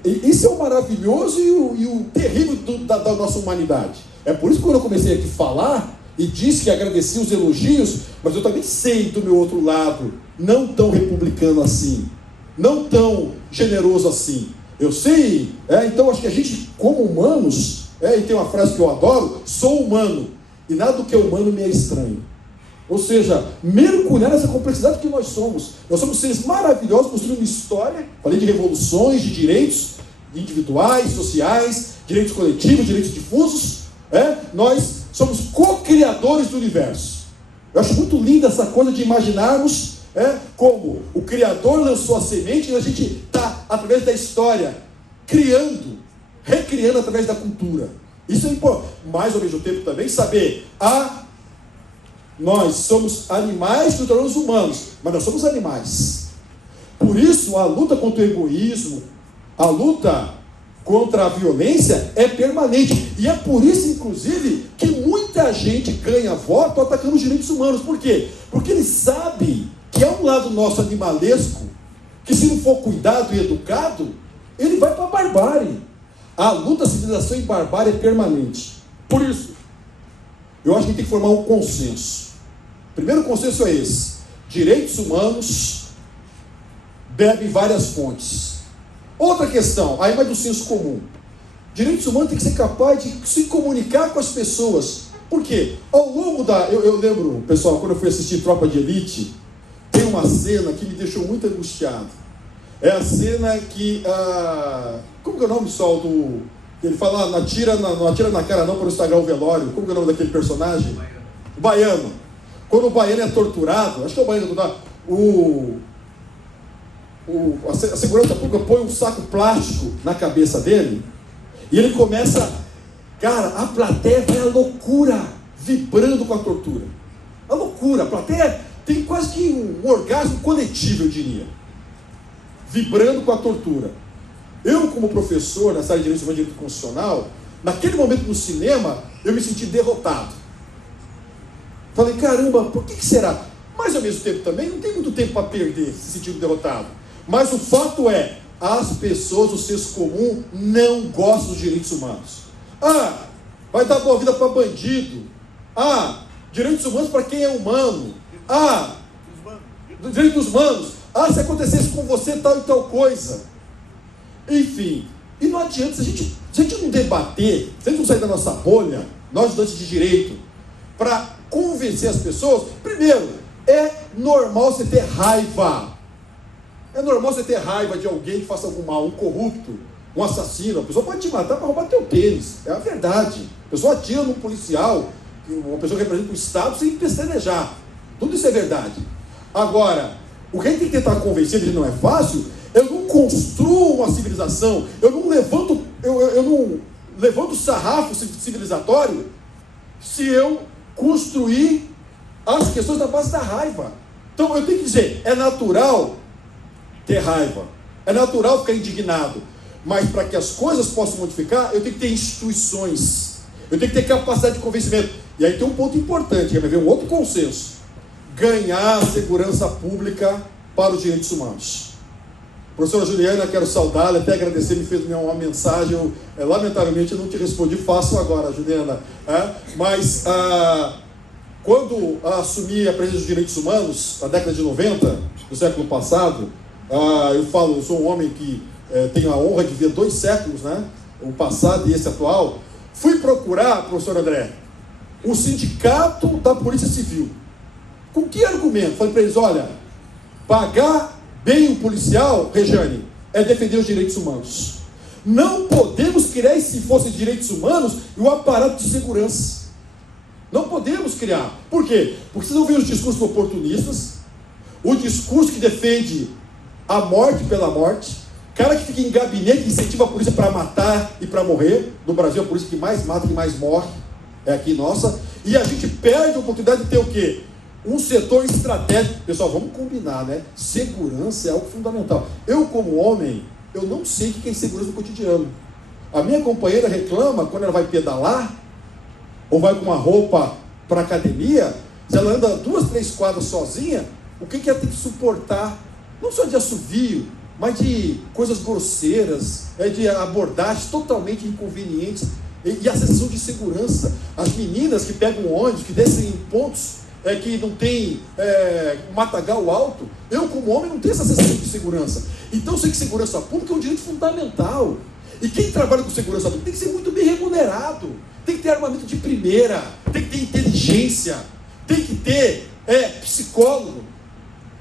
isso é o maravilhoso e o terrível da nossa humanidade. É por isso que quando eu comecei aqui a falar, e disse que agradecia os elogios, mas eu também sei do meu outro lado, não tão republicano assim, não tão generoso assim. Eu sei, então acho que a gente, como humanos, e tem uma frase que eu adoro: sou humano, e nada do que é humano me é estranho. Ou seja, mergulhar nessa complexidade que nós somos. Nós somos seres maravilhosos, construindo uma história. Falei de revoluções, de direitos individuais, sociais, direitos coletivos, direitos difusos. Nós somos co-criadores do universo. Eu acho muito linda essa coisa de imaginarmos como o Criador lançou a semente e a gente está, através da história, criando, recriando através da cultura. Isso é importante. Mas, ao mesmo tempo, também saber nós somos animais que nos tornamos humanos, mas nós somos animais. Por isso, a luta contra o egoísmo, a luta contra a violência é permanente. E é por isso, inclusive, que muita gente ganha voto atacando os direitos humanos. Por quê? Porque ele sabe que há um lado nosso animalesco, que se não for cuidado e educado, ele vai para a barbárie. A luta civilização e barbárie é permanente. Por isso, eu acho que tem que formar um consenso. O primeiro consenso é esse: direitos humanos bebem várias fontes. Outra questão, aí vai do senso comum. Direitos humanos tem que ser capaz de se comunicar com as pessoas. Por quê? Ao longo eu lembro, pessoal, quando eu fui assistir Tropa de Elite, tem uma cena que me deixou muito angustiado. É a cena que... como que é o nome, pessoal, do... Ele fala, não atira na cara não para não estragar o velório. Como que é o nome daquele personagem? O Baiano. Quando o Baiano é torturado, acho que é o Baiano é torturado, a segurança pública põe um saco plástico na cabeça dele, e ele começa, cara, a plateia vai à loucura, vibrando com a tortura. A loucura, a plateia tem quase que um orgasmo coletivo, eu diria, vibrando com a tortura. Eu, como professor nessa área de direito humanos e direito constitucional, naquele momento no cinema, eu me senti derrotado. Falei, caramba, por que será? Mas ao mesmo tempo também não tem muito tempo para perder, se sentindo derrotado. Mas o fato é, as pessoas do senso comum não gostam dos direitos humanos. Ah, vai dar boa vida para bandido. Ah, direitos humanos para quem é humano. Ah, direitos humanos. Ah, se acontecesse com você tal e tal coisa. Enfim, e não adianta, se a gente não debater, se a gente não sair da nossa bolha, nós estudantes de direito, para convencer as pessoas, primeiro, é normal você ter raiva. É normal você ter raiva de alguém que faça algum mal, um corrupto, um assassino. A pessoa pode te matar para roubar teu tênis. É a verdade. A pessoa atira num policial, uma pessoa que representa o Estado, sem pestanejar. Tudo isso é verdade. Agora, o que a gente tem que tentar convencer de que não é fácil, eu não construo uma civilização, eu não levanto sarrafo civilizatório se eu construir as questões na base da raiva. Então eu tenho que dizer, é natural ter raiva, é natural ficar indignado, mas para que as coisas possam modificar, eu tenho que ter instituições, eu tenho que ter capacidade de convencimento. E aí tem um ponto importante, que vai haver um outro consenso: ganhar segurança pública para os direitos humanos. Professora Juliana, quero saudá-la, até agradecer, me fez uma mensagem, lamentavelmente eu não te respondi, faço agora, Juliana. Mas quando assumi a presidência dos direitos humanos, na década de 90, do século passado, eu sou um homem que tenho a honra de ver 2 séculos, né? O passado e esse atual. Fui procurar, professor André, o sindicato da Polícia Civil. Com que argumento? Falei para eles, olha, pagar bem o policial, Rejane, é defender os direitos humanos. Não podemos criar, se fossem direitos humanos, o aparato de segurança. Não podemos criar. Por quê? Porque vocês vão ver os discursos oportunistas, o discurso que defende a morte pela morte, cara que fica em gabinete e incentiva a polícia para matar e para morrer. No Brasil, a polícia que mais mata, que mais morre, é aqui nossa. E a gente perde a oportunidade de ter o quê? Um setor estratégico. Pessoal, vamos combinar, né? Segurança é algo fundamental. Eu, como homem, eu não sei o que é insegurança no cotidiano. A minha companheira reclama quando ela vai pedalar, ou vai com uma roupa para academia, se ela anda 2, 3 quadras sozinha, o que ela tem que suportar? Não só de assovio, mas de coisas grosseiras, de abordagens totalmente inconvenientes, e a sensação de segurança. As meninas que pegam ônibus, que descem em pontos que não tem matagal alto, eu como homem não tenho essa sensação de segurança. Então eu sei que segurança pública é um direito fundamental, e quem trabalha com segurança pública tem que ser muito bem remunerado, tem que ter armamento de primeira, tem que ter inteligência, tem que ter psicólogo.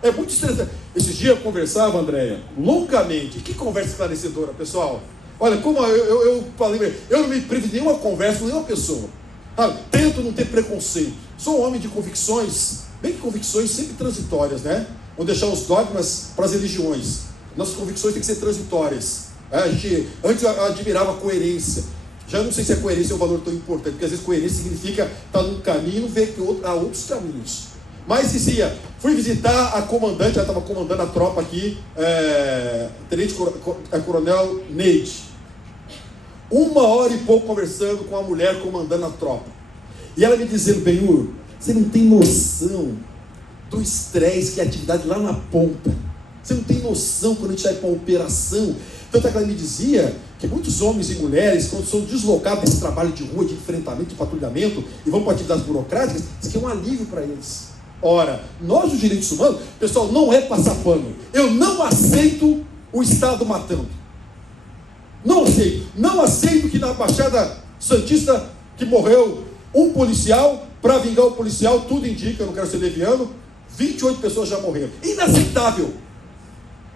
É muito estressante. Esses dias eu conversava, Andréia, longamente. Que conversa esclarecedora, pessoal. Olha, como eu falei, eu não me privo de nenhuma conversa com nenhuma pessoa. Tento não ter preconceito. Sou um homem de convicções, bem que convicções sempre transitórias, né? Vamos deixar os dogmas para as religiões. Nossas convicções têm que ser transitórias. Antes eu admirava a coerência. Já não sei se a coerência é um valor tão importante, porque às vezes coerência significa estar num caminho e não ver que há outros caminhos. Mas dizia, fui visitar a comandante, ela estava comandando a tropa aqui, Tenente Coronel Neide. 1 hora e pouco conversando com a mulher comandando a tropa. E ela me dizendo, Benhur, você não tem noção do estresse que é a atividade lá na ponta. Você não tem noção quando a gente vai para uma operação. Tanto é que ela me dizia que muitos homens e mulheres, quando são deslocados desse trabalho de rua, de enfrentamento, de patrulhamento, e vão para atividades burocráticas, isso aqui é um alívio para eles. Ora, nós os direitos humanos, pessoal, não é passar pano. Eu não aceito o Estado matando. Não aceito. Não aceito que na Baixada Santista, que morreu um policial, para vingar o policial, tudo indica, eu não quero ser leviano, 28 pessoas já morreram. Inaceitável.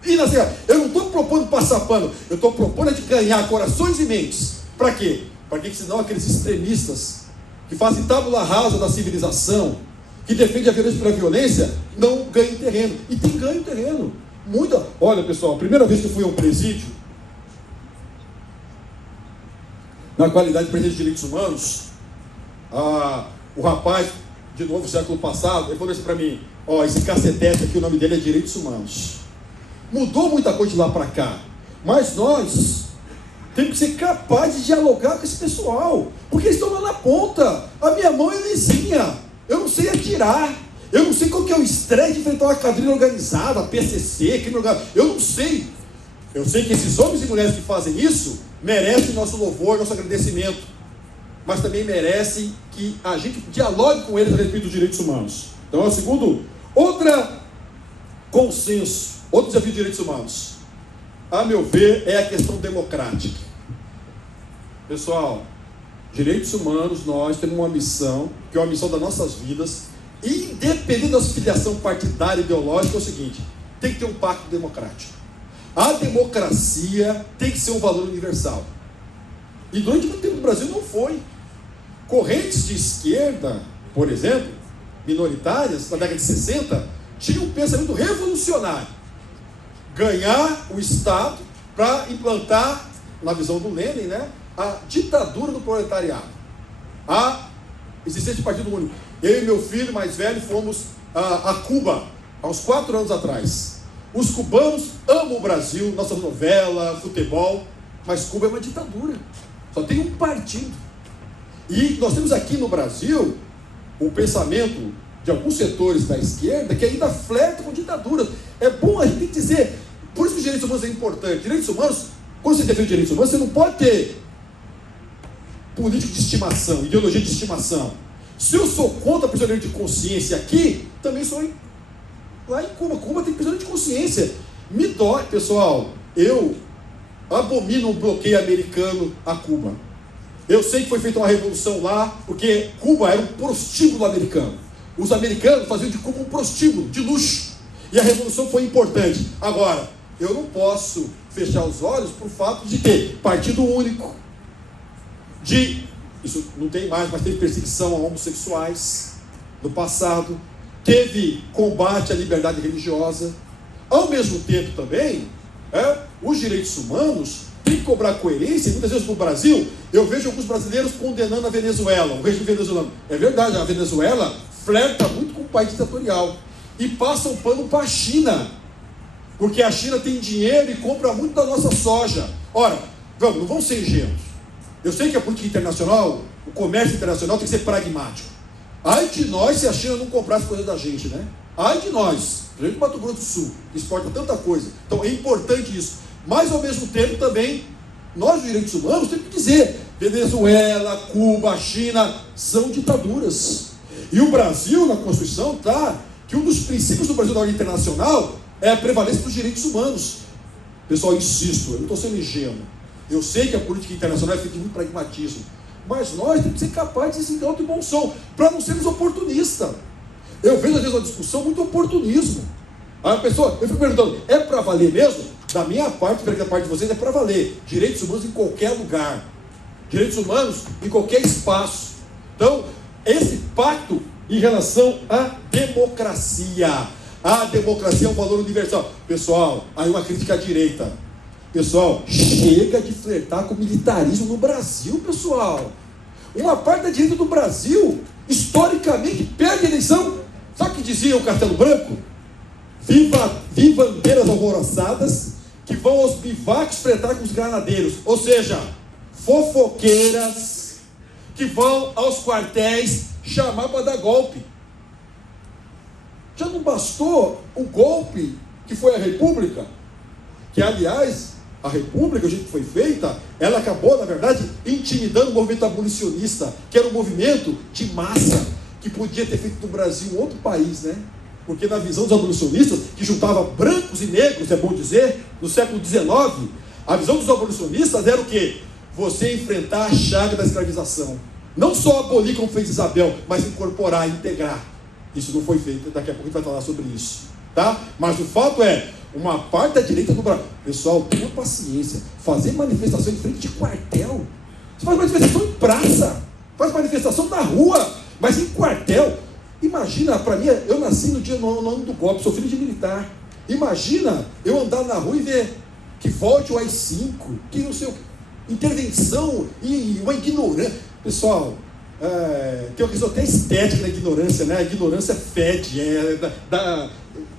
Inaceitável. Eu não estou propondo passar pano, eu estou propondo de ganhar corações e mentes. Para quê? Para que senão aqueles extremistas que fazem tábula rasa da civilização, que defendem a violência pela violência, não ganhem terreno. E tem ganho terreno. Olha, pessoal, a primeira vez que eu fui a um presídio, na qualidade de presidente de direitos humanos, o rapaz, de novo, século passado, ele falou assim para mim, esse cacetete aqui, o nome dele é Direitos Humanos. Mudou muita coisa de lá para cá, mas nós temos que ser capazes de dialogar com esse pessoal, porque eles estão lá na ponta. A minha mão é lisinha, eu não sei atirar, Eu não sei qual que é o estresse de enfrentar uma quadrilha organizada, a PCC, crime organizado. Eu não sei. Eu sei que esses homens e mulheres que fazem isso merecem nosso louvor, nosso agradecimento. Mas também merecem que a gente dialogue com eles a respeito dos direitos humanos. Então é o segundo, outro desafio de direitos humanos, a meu ver, é a questão democrática. Pessoal, direitos humanos, nós temos uma missão, que é uma missão das nossas vidas, independente da filiação partidária e ideológica, é o seguinte: tem que ter um pacto democrático. A democracia tem que ser um valor universal. E durante muito tempo no Brasil não foi. Correntes de esquerda, por exemplo, minoritárias, na década de 60, tinham um pensamento revolucionário. Ganhar o Estado para implantar, na visão do Lenin, né, a ditadura do proletariado. A existência de partido único. Eu e meu filho mais velho fomos a Cuba, há uns 4 anos atrás. Os cubanos amam o Brasil, nossa novela, futebol, mas Cuba é uma ditadura. Só tem um partido. E nós temos aqui no Brasil o pensamento de alguns setores da esquerda que ainda flertam com ditaduras. É bom a gente dizer, por isso que os direitos humanos é importante. Direitos humanos, quando você defende direitos humanos, você não pode ter político de estimação, ideologia de estimação. Se eu sou contra a prisioneiro de consciência aqui, também sou lá em Cuba. Cuba tem prisioneiro de consciência. Me dói, pessoal. Eu abomino o bloqueio americano a Cuba. Eu sei que foi feita uma revolução lá, porque Cuba era um prostíbulo americano. Os americanos faziam de Cuba um prostíbulo de luxo. E a revolução foi importante. Agora, eu não posso fechar os olhos por fato de ter partido único, isso não tem mais, mas teve perseguição a homossexuais no passado, teve combate à liberdade religiosa. Ao mesmo tempo também, os direitos humanos têm que cobrar coerência. Muitas vezes no Brasil, eu vejo alguns brasileiros condenando a Venezuela, o regime venezuelano. É verdade, a Venezuela flerta muito com o país ditatorial e passa o pano para a China, porque a China tem dinheiro e compra muito da nossa soja. Ora, não vamos ser ingênuos. Eu sei que a política internacional, o comércio internacional tem que ser pragmático. Ai de nós se a China não comprasse coisa da gente, né? Ai de nós. Por exemplo, Mato Grosso do Sul exporta tanta coisa. Então é importante isso. Mas ao mesmo tempo também, nós os direitos humanos temos que dizer, Venezuela, Cuba, China, são ditaduras. E o Brasil, na Constituição, está que um dos princípios do Brasil da ordem internacional é a prevalência dos direitos humanos. Pessoal, insisto, eu não estou sendo ingênuo. Eu sei que a política internacional é feita de muito pragmatismo, mas nós temos que ser capazes de ser alto e bom som, para não sermos oportunistas. Eu vejo às vezes uma discussão muito oportunismo. A pessoa, eu fico perguntando, é para valer mesmo? Da minha parte, espero que da parte de vocês, é para valer. Direitos humanos em qualquer lugar. Direitos humanos em qualquer espaço. Então, esse pacto em relação à democracia. A democracia é um valor universal. Pessoal, aí uma crítica à direita. Pessoal, chega de flertar com o militarismo no Brasil, pessoal. Uma parte da direita do Brasil, historicamente, perde a eleição. Sabe o que dizia o Castelo Branco? Vivandeiras alvoroçadas que vão aos bivacos flertar com os granadeiros. Ou seja, fofoqueiras que vão aos quartéis chamar para dar golpe. Já não bastou o golpe que foi a República? Que, aliás, a República, o jeito que foi feita, ela acabou, na verdade, intimidando o movimento abolicionista, que era um movimento de massa, que podia ter feito do Brasil um outro país, né? Porque na visão dos abolicionistas, que juntava brancos e negros, é bom dizer, no século XIX, a visão dos abolicionistas era o quê? Você enfrentar a chaga da escravização. Não só abolir como fez Isabel, mas incorporar, integrar. Isso não foi feito, daqui a pouco a gente vai falar sobre isso, tá? Mas o fato é, uma parte da direita do Brasil, pessoal, tenha paciência, fazer manifestação em frente de quartel, você faz manifestação em praça, faz manifestação na rua, mas em quartel. Imagina, para mim, eu nasci no ano do golpe, sou filho de militar. Imagina eu andar na rua e ver que volte o AI-5, que não sei o que, intervenção e uma ignorância. Pessoal, tem uma questão até estética da ignorância, né? A ignorância fede, dá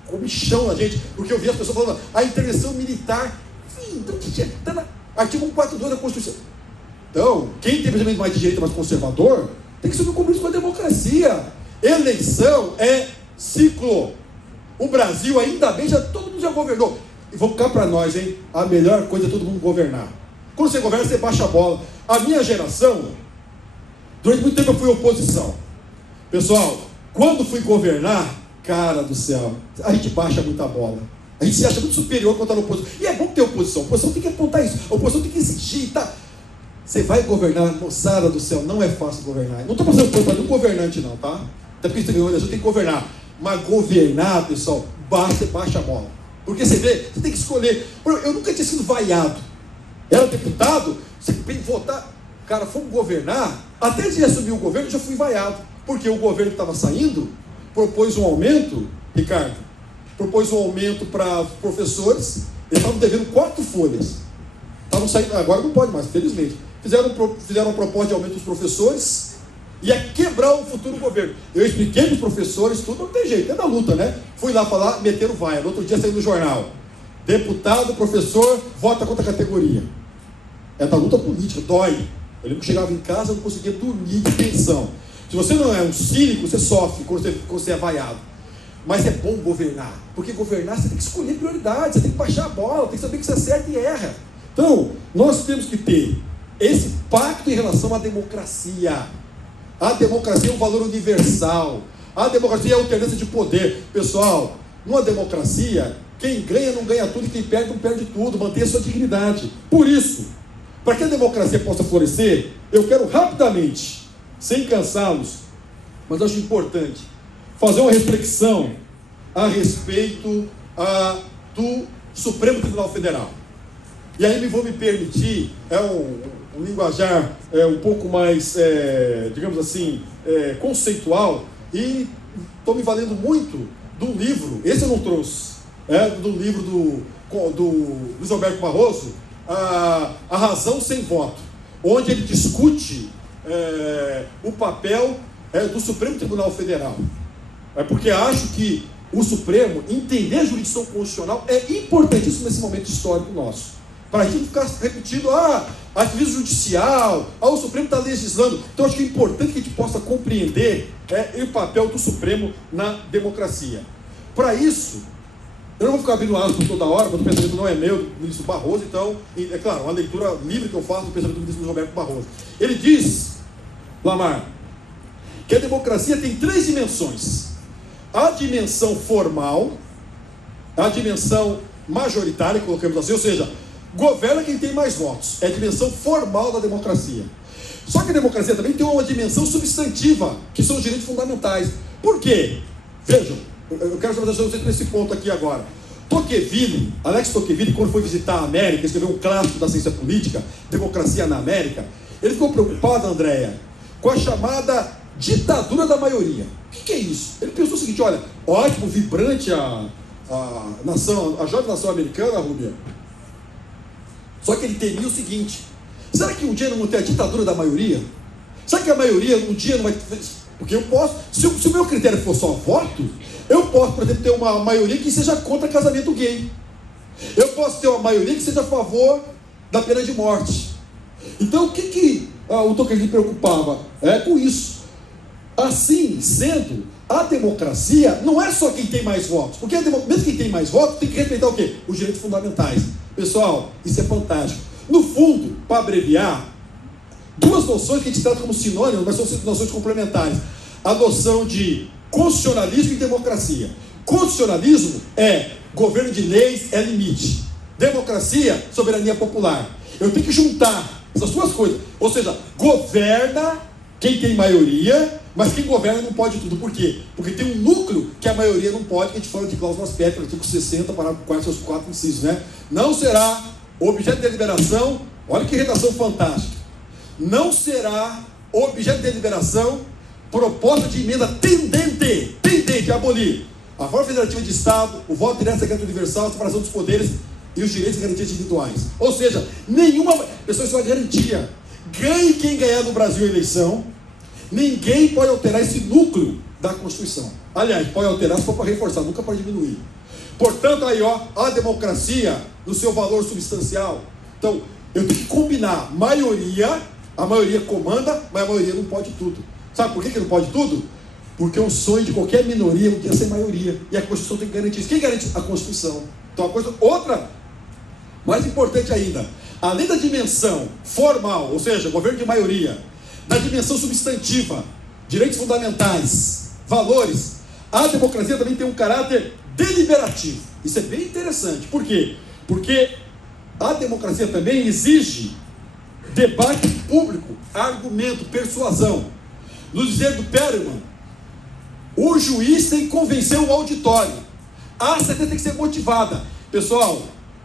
comichão na gente, porque eu vi as pessoas falando, a intervenção militar, enfim, então, está no artigo 142 da Constituição. Então, quem tem pensamento mais de direita, mais conservador, tem que subir o compromisso com a democracia. Eleição é ciclo. O Brasil, ainda bem, todo mundo já governou. E vou ficar para nós, hein? A melhor coisa é todo mundo governar. Quando você governa, você baixa a bola. A minha geração, durante muito tempo eu fui oposição. Pessoal, quando fui governar, cara do céu, a gente baixa muita bola. A gente se acha muito superior quando está na oposição. E é bom ter oposição. A oposição tem que apontar isso. A oposição tem que exigir, tá? Você vai governar, moçada do céu, não é fácil governar. Não estou passando por nenhum governante, não, tá? Até porque você tem que governar. Mas governar, pessoal, baixa a bola. Porque você vê, você tem que escolher. Eu nunca tinha sido vaiado. Era deputado, você tem que votar. Cara, fomos governar, até de assumir o governo, eu já fui vaiado. Porque o governo que estava saindo propôs um aumento, Ricardo, propôs um aumento para os professores, eles estavam devendo 4 folhas. Estavam saindo, agora não pode mais, felizmente. Fizeram uma proposta de aumento dos professores, ia quebrar o futuro governo. Eu expliquei para os professores, tudo não tem jeito, é da luta, né? Fui lá falar, meteram vaia. No outro dia saiu no jornal. Deputado, professor, vota contra a categoria. É da luta política, dói. Eu lembro que chegava em casa, eu não conseguia dormir de tensão. Se você não é um cínico, você sofre quando você é vaiado. Mas é bom governar, porque governar você tem que escolher prioridades, você tem que baixar a bola, tem que saber que você acerta e erra. Então, nós temos que ter esse pacto em relação à democracia. A democracia é um valor universal. A democracia é a alternância de poder. Pessoal, numa democracia, quem ganha não ganha tudo e quem perde não perde tudo. Mantenha a sua dignidade. Por isso, para que a democracia possa florescer, eu quero rapidamente, sem cansá-los, mas acho importante, fazer uma reflexão a respeito do Supremo Tribunal Federal. E aí vou me permitir, um linguajar um pouco mais, digamos assim, conceitual, e estou me valendo muito do livro, esse eu não trouxe, do livro do Luiz Alberto Barroso, A Razão Sem Voto, onde ele discute o papel do Supremo Tribunal Federal. Porque acho que o Supremo, entender a jurisdição constitucional é importantíssimo nesse momento histórico nosso. Para a gente não ficar repetindo, ativismo judicial, o Supremo está legislando. Então acho que é importante que a gente possa compreender o papel do Supremo na democracia. Para isso, eu não vou ficar abrindo aspas por toda hora, porque o pensamento não é meu, do ministro Barroso, então, é claro, uma leitura livre que eu faço do pensamento do ministro Roberto Barroso. Ele diz, Lamar, que a democracia tem 3 dimensões. A dimensão formal, a dimensão majoritária, colocamos assim, ou seja, governa quem tem mais votos. É a dimensão formal da democracia. Só que a democracia também tem uma dimensão substantiva, que são os direitos fundamentais. Por quê? Vejam, eu quero chamar vocês para esse ponto aqui agora. Tocqueville, Alex Tocqueville, quando foi visitar a América, escreveu um clássico da ciência política, Democracia na América, ele ficou preocupado, Andréia, com a chamada ditadura da maioria. O que é isso? Ele pensou o seguinte, olha, ótimo, vibrante a jovem nação americana, Rúbia. Só que ele temia o seguinte, será que um dia não vão ter a ditadura da maioria? Será que a maioria um dia não vai... Porque eu posso, se o meu critério for só voto, eu posso, por exemplo, ter uma maioria que seja contra casamento gay. Eu posso ter uma maioria que seja a favor da pena de morte. Então, o que o Tocqueville preocupava com isso? Assim sendo, a democracia não é só quem tem mais votos, porque mesmo quem tem mais votos tem que respeitar o quê? Os direitos fundamentais. Pessoal, isso é fantástico. No fundo, para abreviar, 2 noções que a gente trata como sinônimos, mas são noções complementares. A noção de constitucionalismo e democracia. Constitucionalismo é governo de leis, é limite. Democracia, soberania popular. Eu tenho que juntar essas 2 coisas. Ou seja, governa quem tem maioria, mas quem governa não pode tudo. Por quê? Porque tem um núcleo que a maioria não pode, que a gente fala de cláusulas pétreas, artigo 60, parágrafo 4, seus 4 incisos, né? Não será objeto de deliberação, olha que redação fantástica. Não será objeto de deliberação proposta de emenda tendente a abolir a forma federativa de Estado, o voto direto, secreto universal, a separação dos poderes e os direitos e garantias individuais. Ou seja, nenhuma pessoa, isso é uma garantia. Ganhe quem ganhar no Brasil a eleição, ninguém pode alterar esse núcleo da Constituição. Aliás, pode alterar se for para reforçar, nunca para diminuir. Portanto, aí a democracia no seu valor substancial. Então, eu tenho que combinar a maioria comanda, mas a maioria não pode tudo. Sabe por que não pode tudo? Porque o sonho de qualquer minoria é um dia ser maioria. E a Constituição tem que garantir isso. Quem garante? A Constituição. Então, outra, mais importante ainda, além da dimensão formal, ou seja, governo de maioria, da dimensão substantiva, direitos fundamentais, valores, a democracia também tem um caráter deliberativo. Isso é bem interessante. Por quê? Porque a democracia também exige debate público, argumento, persuasão. No dizer do Perelman, o juiz tem que convencer o auditório. A sentença tem que ser motivada. Pessoal,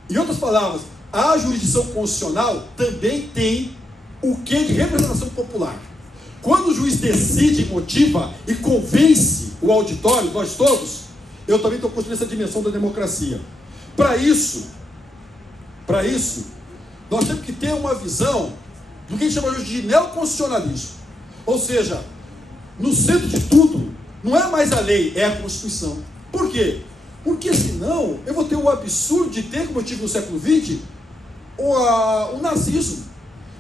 em outras palavras, a jurisdição constitucional também tem o quê de representação popular. Quando o juiz decide, motiva e convence o auditório, nós todos, eu também estou construindo essa dimensão da democracia. Para isso, nós temos que ter uma visão do que a gente chama hoje de neoconstitucionalismo. Ou seja, no centro de tudo, não é mais a lei, é a Constituição. Por quê? Porque senão eu vou ter o absurdo de ter, como eu tive no século XX, o nazismo.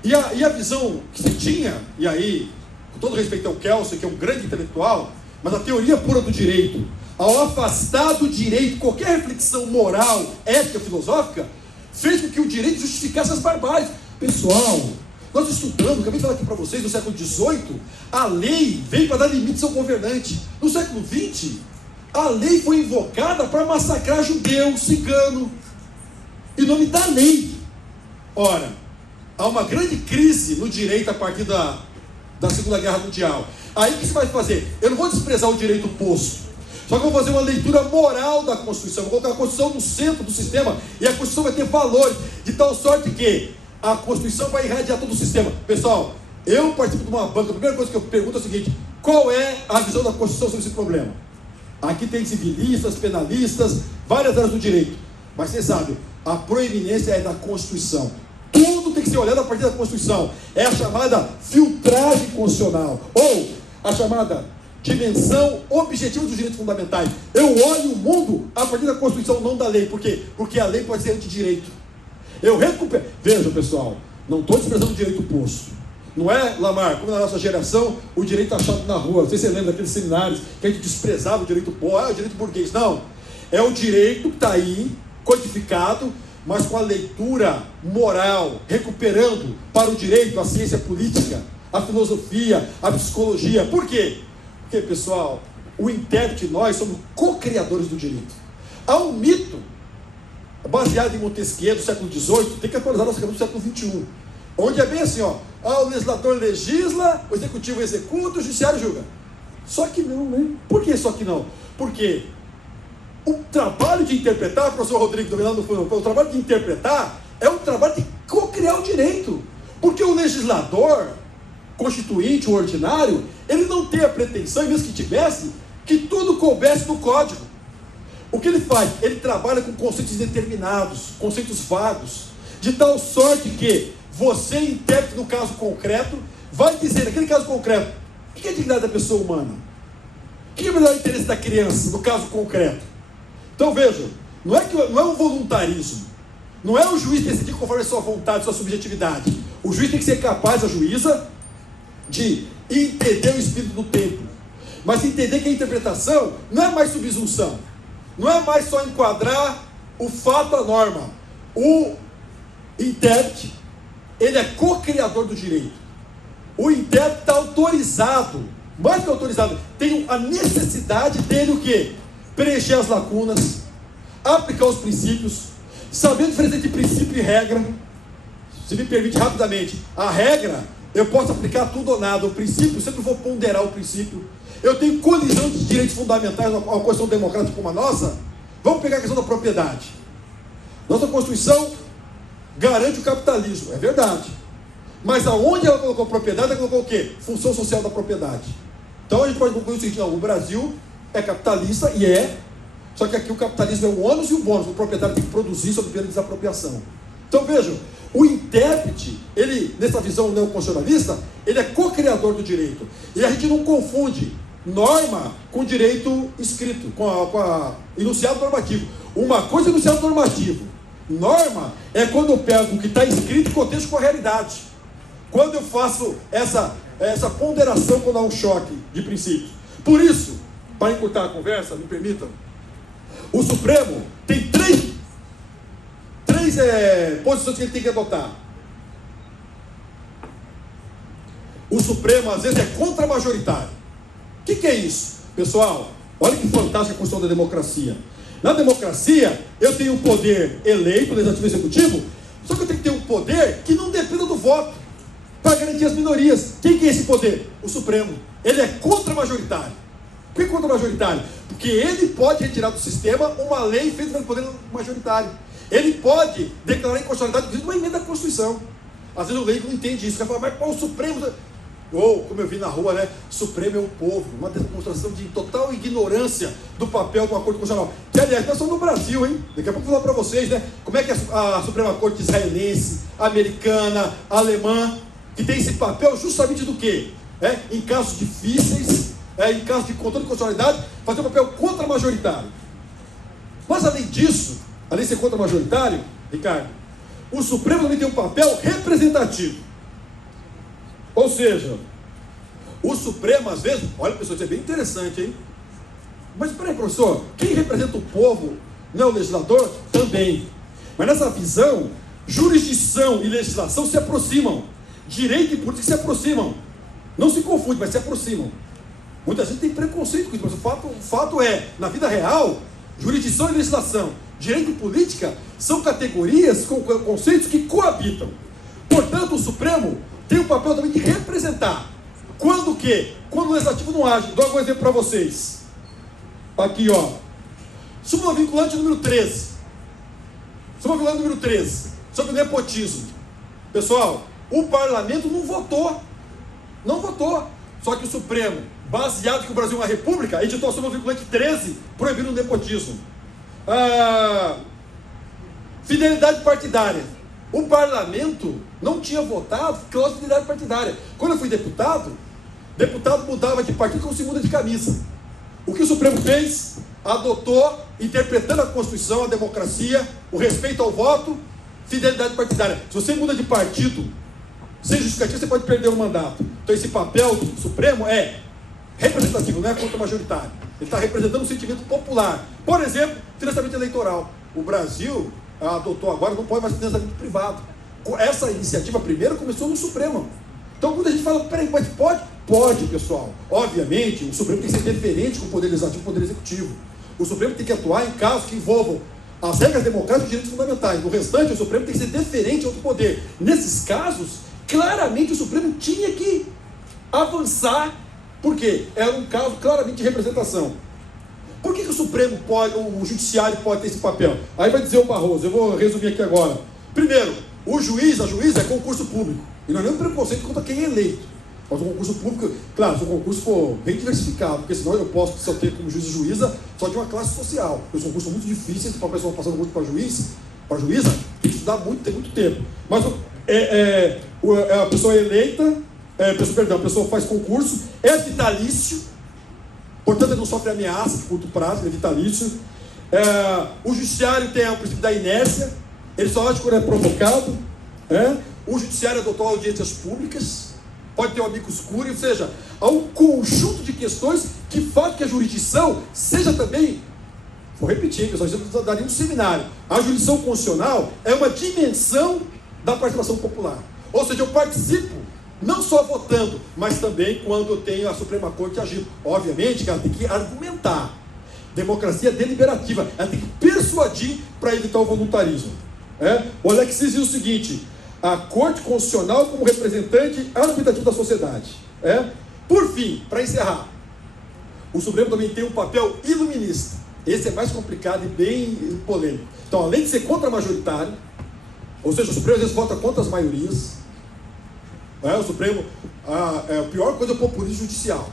E a visão que se tinha, e aí, com todo respeito ao Kelsen, que é um grande intelectual, mas a teoria pura do direito, ao afastar do direito qualquer reflexão moral, ética, filosófica, fez com que o direito justificasse as barbáries. Pessoal, nós estudamos, acabei de falar aqui para vocês, no século XVIII, a lei veio para dar limites ao governante. No século XX, a lei foi invocada para massacrar judeu, cigano, em nome da lei. Ora, há uma grande crise no direito a partir da Segunda Guerra Mundial. Aí o que você vai fazer? Eu não vou desprezar o direito posto, só que eu vou fazer uma leitura moral da Constituição, vou colocar a Constituição no centro do sistema, e a Constituição vai ter valores, de tal sorte que a Constituição vai irradiar todo o sistema. Pessoal, eu participo de uma banca, a primeira coisa que eu pergunto é o seguinte: qual é a visão da Constituição sobre esse problema? Aqui tem civilistas, penalistas, várias áreas do direito, mas você sabe, a proeminência é da Constituição. Tudo tem que ser olhado a partir da Constituição. É a chamada filtragem constitucional, ou a chamada dimensão objetiva dos direitos fundamentais. Eu olho o mundo a partir da Constituição, não da lei. Por quê? Porque a lei pode ser antidireito. Eu recupero. Veja, pessoal, não estou desprezando o direito posto. Não é, Lamar, como na nossa geração, o direito achado na rua. Não sei se você lembra daqueles seminários que a gente desprezava o direito posto, o direito burguês. Não. É o direito que está aí, codificado, mas com a leitura moral, recuperando para o direito a ciência política, a filosofia, a psicologia. Por quê? Porque, pessoal, o intérprete, nós somos co-criadores do direito. Há um mito baseado em Montesquieu do século XVIII, tem que atualizar nossa cabeça do século XXI, onde é bem assim, ó, o legislador legisla, o executivo executa, o judiciário julga. Só que não, né? Por que só que não? Porque o trabalho de interpretar, o professor Rodrigo dominando o trabalho de interpretar é um trabalho de co-criar o direito. Porque o legislador constituinte, o ordinário, ele não tem a pretensão, e mesmo que tivesse, que tudo coubesse no código. O que ele faz? Ele trabalha com conceitos indeterminados, conceitos vagos, de tal sorte que você, intérprete no caso concreto, vai dizer, naquele caso concreto, o que é a dignidade da pessoa humana? O que é o melhor interesse da criança, no caso concreto? Então vejam, não é um voluntarismo, não é o juiz decidir conforme a sua vontade, a sua subjetividade. O juiz tem que ser capaz, a juíza, de entender o espírito do tempo, mas entender que a interpretação não é mais subsunção, não é mais só enquadrar o fato à norma. O intérprete, ele é co-criador do direito. O intérprete está autorizado, mais que autorizado, tem a necessidade dele o quê? Preencher as lacunas, aplicar os princípios, saber diferenciar entre princípio e regra. Se me permite rapidamente, a regra, eu posso aplicar tudo ou nada. O princípio, sempre vou ponderar o princípio. Eu tenho colisão de direitos fundamentais numa Constituição democrática como a nossa. Vamos pegar a questão da propriedade. Nossa Constituição garante o capitalismo, é verdade. Mas aonde ela colocou propriedade, ela colocou o quê? Função social da propriedade. Então a gente pode concluir o seguinte: não, o Brasil é capitalista e só que aqui o capitalismo é o ônus e o bônus. O proprietário tem que produzir sob pena de desapropriação. Então vejam, o intérprete, ele, nessa visão neoconstitucionalista, ele é co-criador do direito. E a gente não confunde norma com direito escrito, com a enunciado normativo. Uma coisa é enunciado normativo. Norma é quando eu pego o que está escrito e contexto com a realidade. Quando eu faço essa ponderação quando há um choque de princípios. Por isso, para encurtar a conversa, me permitam, o Supremo tem três posições que ele tem que adotar. O Supremo, às vezes, é contra-majoritário. O que é isso? Pessoal, olha que fantástica a construção da democracia. Na democracia, eu tenho um poder eleito, legislativo e executivo, só que eu tenho que ter um poder que não dependa do voto, para garantir as minorias. Quem que é esse poder? O Supremo. Ele é contra-majoritário. Por que contra-majoritário? Porque ele pode retirar do sistema uma lei feita pelo poder majoritário. Ele pode declarar inconstitucionalidade de uma emenda à Constituição. Às vezes o leigo não entende isso. Vai falar, mas qual o Supremo? Ou, como eu vi na rua, né? Supremo é o povo. Uma demonstração de total ignorância do papel de uma Corte Constitucional. Que, aliás, nós somos no Brasil, hein? Daqui a pouco eu vou falar para vocês, né? Como é que a Suprema Corte israelense, americana, alemã, que tem esse papel justamente do quê? Em casos difíceis, em casos de controle de constitucionalidade, fazer um papel contra-majoritário. Mas, além disso, além de ser contra-majoritário, Ricardo, o Supremo também tem um papel representativo. Ou seja, o Supremo, às vezes, olha, pessoal, isso é bem interessante, hein? Mas, peraí, professor, quem representa o povo não é o legislador? Também. Mas nessa visão, jurisdição e legislação se aproximam. Direito e política se aproximam. Não se confunde, mas se aproximam. Muita gente tem preconceito com isso, mas o fato é, na vida real, jurisdição e legislação, direito e política são categorias com conceitos que coabitam. Portanto, o Supremo tem o papel também de representar. Quando o quê? Quando o legislativo não age. Dou um exemplo para vocês. Aqui, ó. Súmula vinculante número 13. Súmula vinculante número 13. Sobre o nepotismo. Pessoal, o parlamento não votou. Não votou. Só que o Supremo, baseado que o Brasil é uma república, editou a súmula vinculante 13, proibindo o nepotismo. Fidelidade partidária. O parlamento não tinha votado cláusula de fidelidade partidária. Quando eu fui deputado mudava de partido como se muda de camisa. O que o Supremo fez? Adotou, interpretando a Constituição, a democracia, o respeito ao voto, fidelidade partidária. Se você muda de partido sem justificativa, você pode perder o mandato. Então esse papel do Supremo é representativo, não é contra-majoritário. Ele está representando um sentimento popular. Por exemplo, financiamento eleitoral. O Brasil adotou agora, não pode mais financiamento privado. Essa iniciativa primeiro começou no Supremo. Então quando a gente fala, peraí, mas pode? Pode, pessoal. Obviamente, o Supremo tem que ser diferente com o Poder Legislativo e o Poder Executivo. O Supremo tem que atuar em casos que envolvam as regras democráticas e os direitos fundamentais. No restante, o Supremo tem que ser diferente ao outro poder. Nesses casos, claramente o Supremo tinha que avançar, porque era um caso claramente de representação. Por que o Supremo pode, o Judiciário pode ter esse papel? Aí vai dizer o Barroso, eu vou resumir aqui agora. Primeiro, o juiz, a juíza é concurso público. E não é nenhum preconceito contra quem é eleito. Mas o concurso público, claro, se o concurso for bem diversificado, porque senão eu posso só ter como juiz e juíza só de uma classe social. Os concursos são muito difíceis, para a pessoa passando muito para juiz, para juíza, tem que estudar muito, tem muito tempo. Mas a pessoa é eleita, a pessoa faz concurso, é vitalício, portanto ele não sofre ameaça de curto prazo, é vitalício. O judiciário tem o princípio da inércia, ele só age quando é provocado. O judiciário adotou audiências públicas, pode ter um amicus curiae, ou seja, há um conjunto de questões que fazem que a jurisdição seja também, vou repetir, pessoal, isso daria um seminário. A jurisdição constitucional é uma dimensão da participação popular. Ou seja, eu participo não só votando, mas também quando eu tenho a Suprema Corte agindo. Obviamente que ela tem que argumentar. Democracia deliberativa, ela tem que persuadir para evitar o voluntarismo. O Alexis diz o seguinte: a Corte Constitucional como representante arbitrativo da sociedade. Por fim, para encerrar, o Supremo também tem um papel iluminista. Esse é mais complicado e bem polêmico. Então, além de ser contra-majoritário, ou seja, o Supremo às vezes vota contra as maiorias. O Supremo, a pior coisa é o populismo judicial.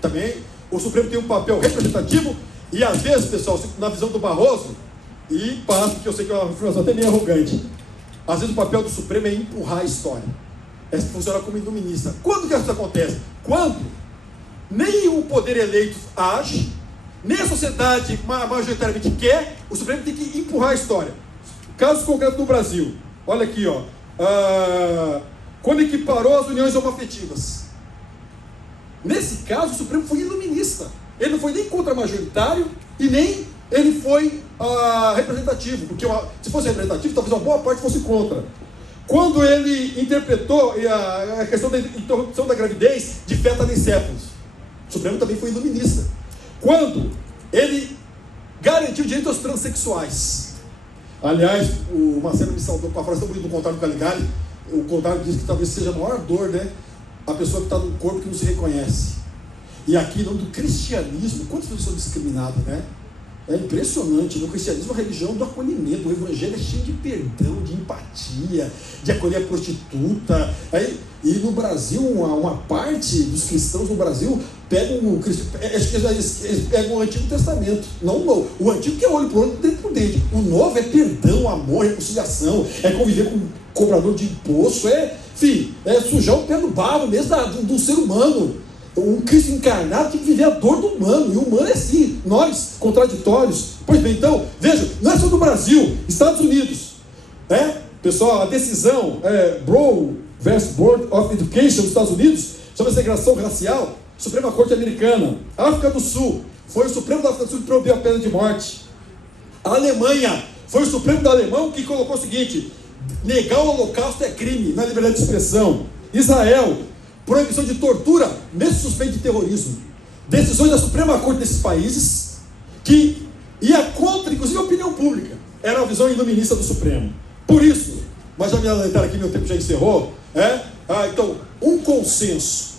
Também, o Supremo tem um papel representativo e às vezes, pessoal, na visão do Barroso, e passo, que eu sei que é uma afirmação até meio arrogante, às vezes o papel do Supremo é empurrar a história. Funciona como iluminista. Quando que isso acontece? Quando nem o poder eleito age, nem a sociedade majoritariamente quer, o Supremo tem que empurrar a história. Caso concreto do Brasil. Olha aqui, quando equiparou as uniões homoafetivas. Nesse caso, o Supremo foi iluminista. Ele não foi nem contra-majoritário e nem ele foi representativo, porque se fosse representativo, talvez uma boa parte fosse contra. Quando ele interpretou a questão da interrupção da gravidez de feto-anencéfalos, o Supremo também foi iluminista. Quando ele garantiu o direito aos transexuais. Aliás, o Marcelo me saudou com a frase tão bonita do Contário do Caligari. O Contário diz que talvez seja a maior dor, né? A pessoa que está num corpo que não se reconhece. E aqui, no cristianismo, quantas pessoas são discriminadas, né? É impressionante. No cristianismo, a religião do acolhimento, o evangelho é cheio de perdão, de empatia, de acolher a prostituta. E no Brasil, uma parte dos cristãos no Brasil pegam eles pegam o Antigo Testamento, não o Novo. O Antigo que é olho por olho, dente por dente. O Novo é perdão, amor, reconciliação, é conviver com cobrador de imposto, é sujar o pé no barro mesmo do ser humano. Um Cristo encarnado tem que viver a dor do humano, e o humano é assim, nós, contraditórios. Pois bem, então, veja, não é só do Brasil, Estados Unidos, pessoal, a decisão Roe vs. Board of Education dos Estados Unidos sobre a segregação racial, Suprema Corte Americana. África do Sul, foi o Supremo da África do Sul que proibiu a pena de morte. A Alemanha, foi o Supremo da Alemão que colocou o seguinte: negar o holocausto é crime na liberdade de expressão. Israel, proibição de tortura, mesmo suspeito de terrorismo. Decisões da Suprema Corte desses países que ia contra, inclusive, a opinião pública. Era a visão iluminista do Supremo. Por isso, mas já me adelantaram aqui, meu tempo já encerrou. Então, um consenso.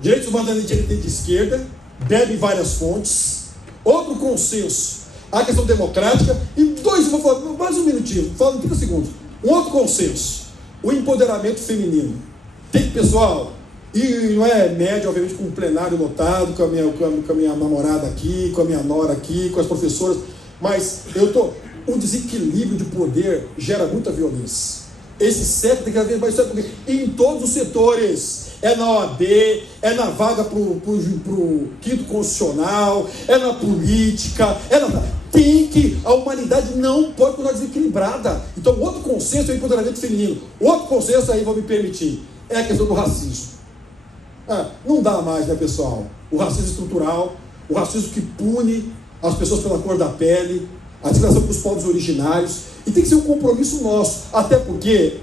Direitos humanos de esquerda, bebe em várias fontes. Outro consenso, a questão democrática. E vou falar mais um minutinho, falo em 30 segundos. Um outro consenso, o empoderamento feminino. Tem pessoal, e não é médio, obviamente, com um plenário lotado, com a minha namorada aqui, com a minha nora aqui, com as professoras, mas um desequilíbrio de poder gera muita violência. Esse século tem que haver mais século em todos os setores. É na OAB, é na vaga pro quinto constitucional, é na política, a humanidade não pode continuar desequilibrada. Então, outro consenso é o empoderamento feminino. Outro consenso, aí vou me permitir, é a questão do racismo. Não dá mais, né, pessoal? O racismo estrutural, o racismo que pune as pessoas pela cor da pele, a discriminação dos povos originários, e tem que ser um compromisso nosso, até porque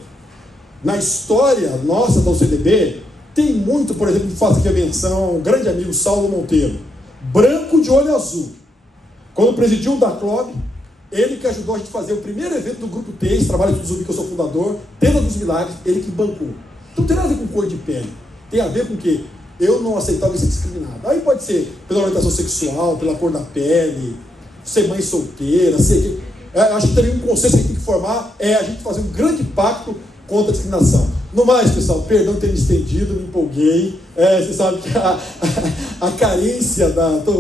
na história nossa da UCDB tem muito, por exemplo, faço aqui a menção, um grande amigo, Saulo Monteiro, branco de olho azul. Quando presidiu o DACLOB, ele que ajudou a gente a fazer o primeiro evento do Grupo T, Trabalho do Zumbi, que eu sou fundador, Tenda dos Milagres, ele que bancou. Então não tem nada a ver com cor de pele, tem a ver com o quê? Eu não aceitava ser discriminado. Aí pode ser pela orientação sexual, pela cor da pele, ser mãe solteira, acho que também um consenso que a gente tem que formar é a gente fazer um grande pacto contra a discriminação. No mais, pessoal, perdão ter me estendido, me empolguei. Você sabe que a carência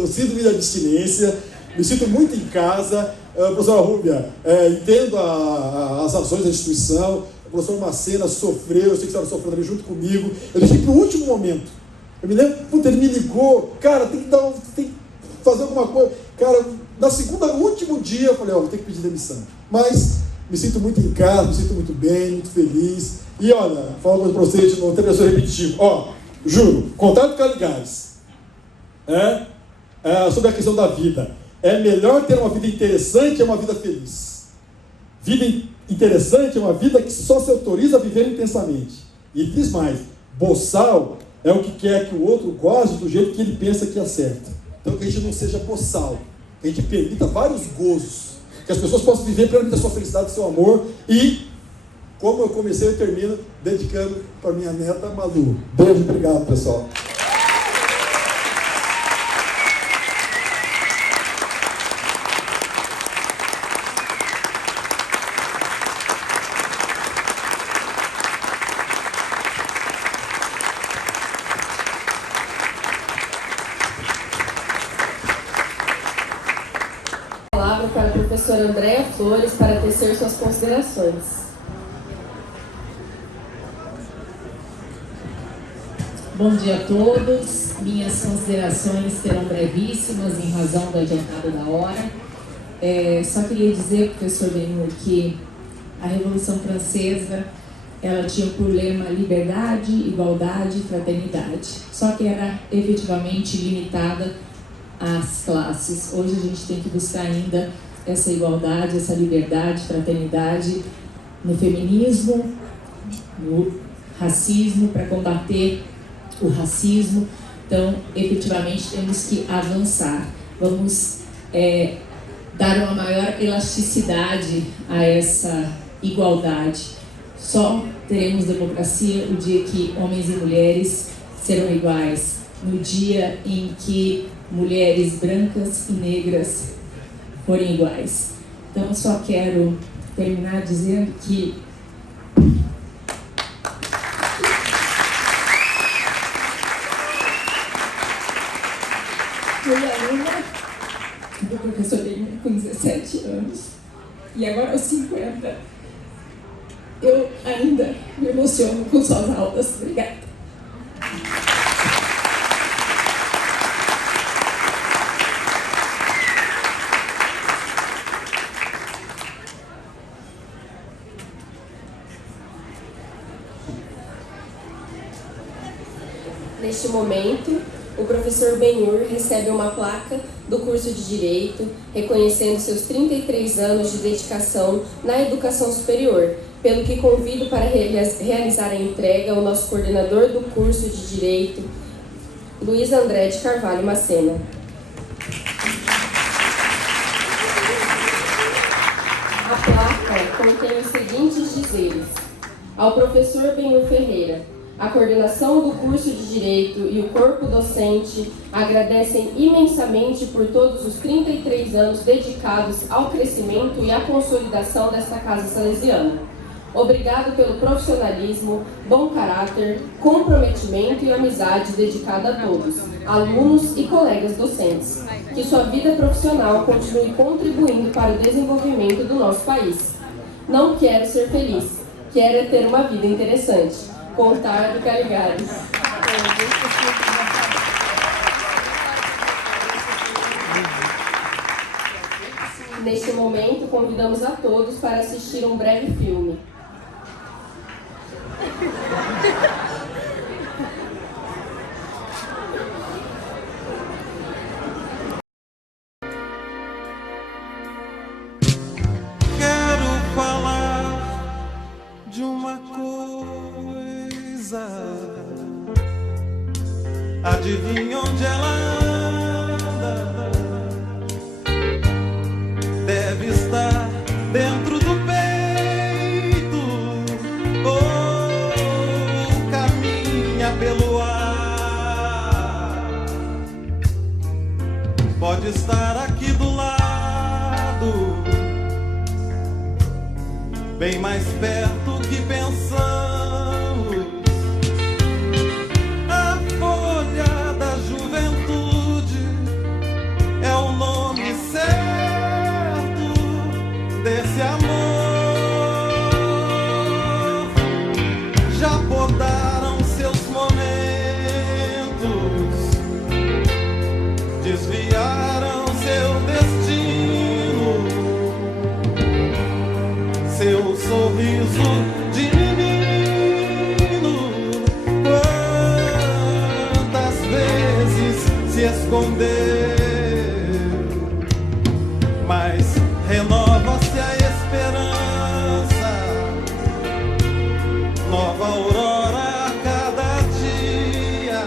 síndrome da abstinência, me sinto muito em casa. Professora Rúbia, entendo as ações da instituição. O professor Macena sofreu, eu sei que a senhora sofreu também junto comigo. Eu deixei para o último momento. Eu me lembro, ele me ligou, cara, tem que fazer alguma coisa. Cara, no último dia, eu falei, vou ter que pedir demissão. Mas me sinto muito em casa, me sinto muito bem, muito feliz. E olha, falo uma coisa para vocês, não tem pessoa repetitiva. Juro, Contário do Caligares. Sobre a questão da vida. É melhor ter uma vida interessante, é uma vida feliz. Vida interessante é uma vida que só se autoriza a viver intensamente. E diz mais, boçal é o que quer que o outro goste do jeito que ele pensa que acerta. Então que a gente não seja boçal, que a gente permita vários gozos, que as pessoas possam viver plenamente a sua felicidade, seu amor, e como eu comecei, eu termino dedicando para minha neta Malu. Beijo, obrigado, pessoal. Para a professora Andréa Flores para tecer suas considerações. Bom dia a todos. Minhas considerações serão brevíssimas em razão do adiantado da hora. Só queria dizer, professor Benhur, que a Revolução Francesa ela tinha por lema liberdade, igualdade e fraternidade. Só que era efetivamente limitada às classes. Hoje a gente tem que buscar ainda essa igualdade, essa liberdade, fraternidade no feminismo, no racismo, para combater o racismo. Então, efetivamente, temos que avançar. Vamos dar uma maior elasticidade a essa igualdade. Só teremos democracia o dia que homens e mulheres serão iguais, no dia em que mulheres brancas e negras forem iguais. Então, só quero terminar dizendo que fui aluna do professor Benhur com 17 anos e agora aos 50. Eu ainda me emociono com suas aulas. Obrigada. Neste momento, o professor Benhur recebe uma placa do curso de Direito, reconhecendo seus 33 anos de dedicação na educação superior, pelo que convido para realizar a entrega ao nosso coordenador do curso de Direito, Luiz André de Carvalho Macena. A placa contém os seguintes dizeres: ao professor Benhur Ferreira, a coordenação do curso de Direito e o corpo docente agradecem imensamente por todos os 33 anos dedicados ao crescimento e à consolidação desta Casa Salesiana. Obrigado pelo profissionalismo, bom caráter, comprometimento e amizade dedicada a todos, alunos e colegas docentes. Que sua vida profissional continue contribuindo para o desenvolvimento do nosso país. Não quero ser feliz, quero ter uma vida interessante. Contar do Caligares. Neste momento, convidamos a todos para assistir um breve filme. Quero falar de uma coisa. Adivinha onde ela anda? Deve estar dentro do peito ou caminha pelo ar. Pode estar aqui do lado, bem mais perto que pensamos. A folha da juventude é o nome certo desse amor. Já podaram seus momentos, desviaram seu destino, seu sorriso de menino. Quantas vezes se escondeu, mas renova-se a esperança, nova aurora a cada dia.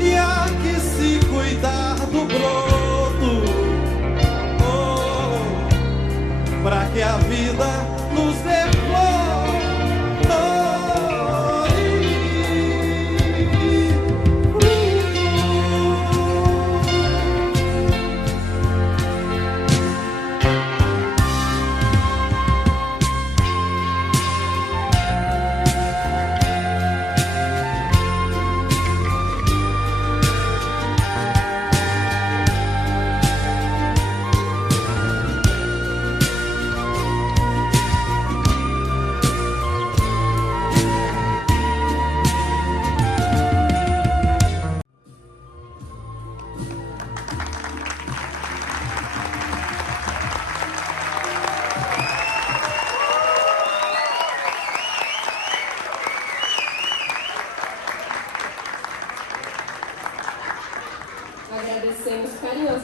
E há que se cuidar do broto, pra que a vida nos dê flores, frutos.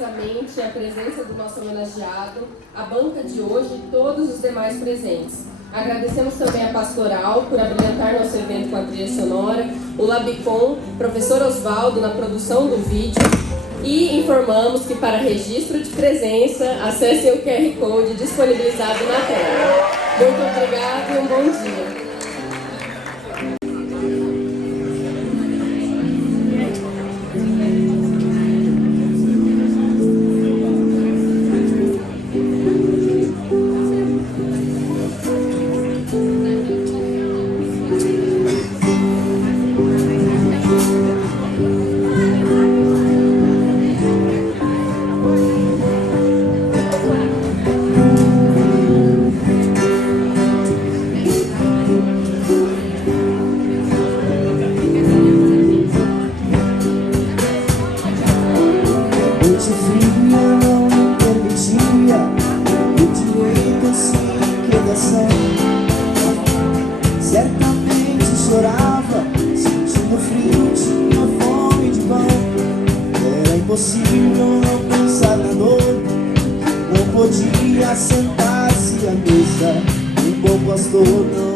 carinhosamente a presença do nosso homenageado, a banca de hoje e todos os demais presentes. Agradecemos também a Pastoral por abrilhantar nosso evento com a trilha sonora, o Labicom, professor Osvaldo na produção do vídeo, e informamos que para registro de presença, acessem o QR Code disponibilizado na tela. Muito obrigada e um bom dia. Certamente chorava, sentindo frio, tinha fome de pão. Era impossível não pensar na dor, não podia sentar-se à mesa. Um bom pastor não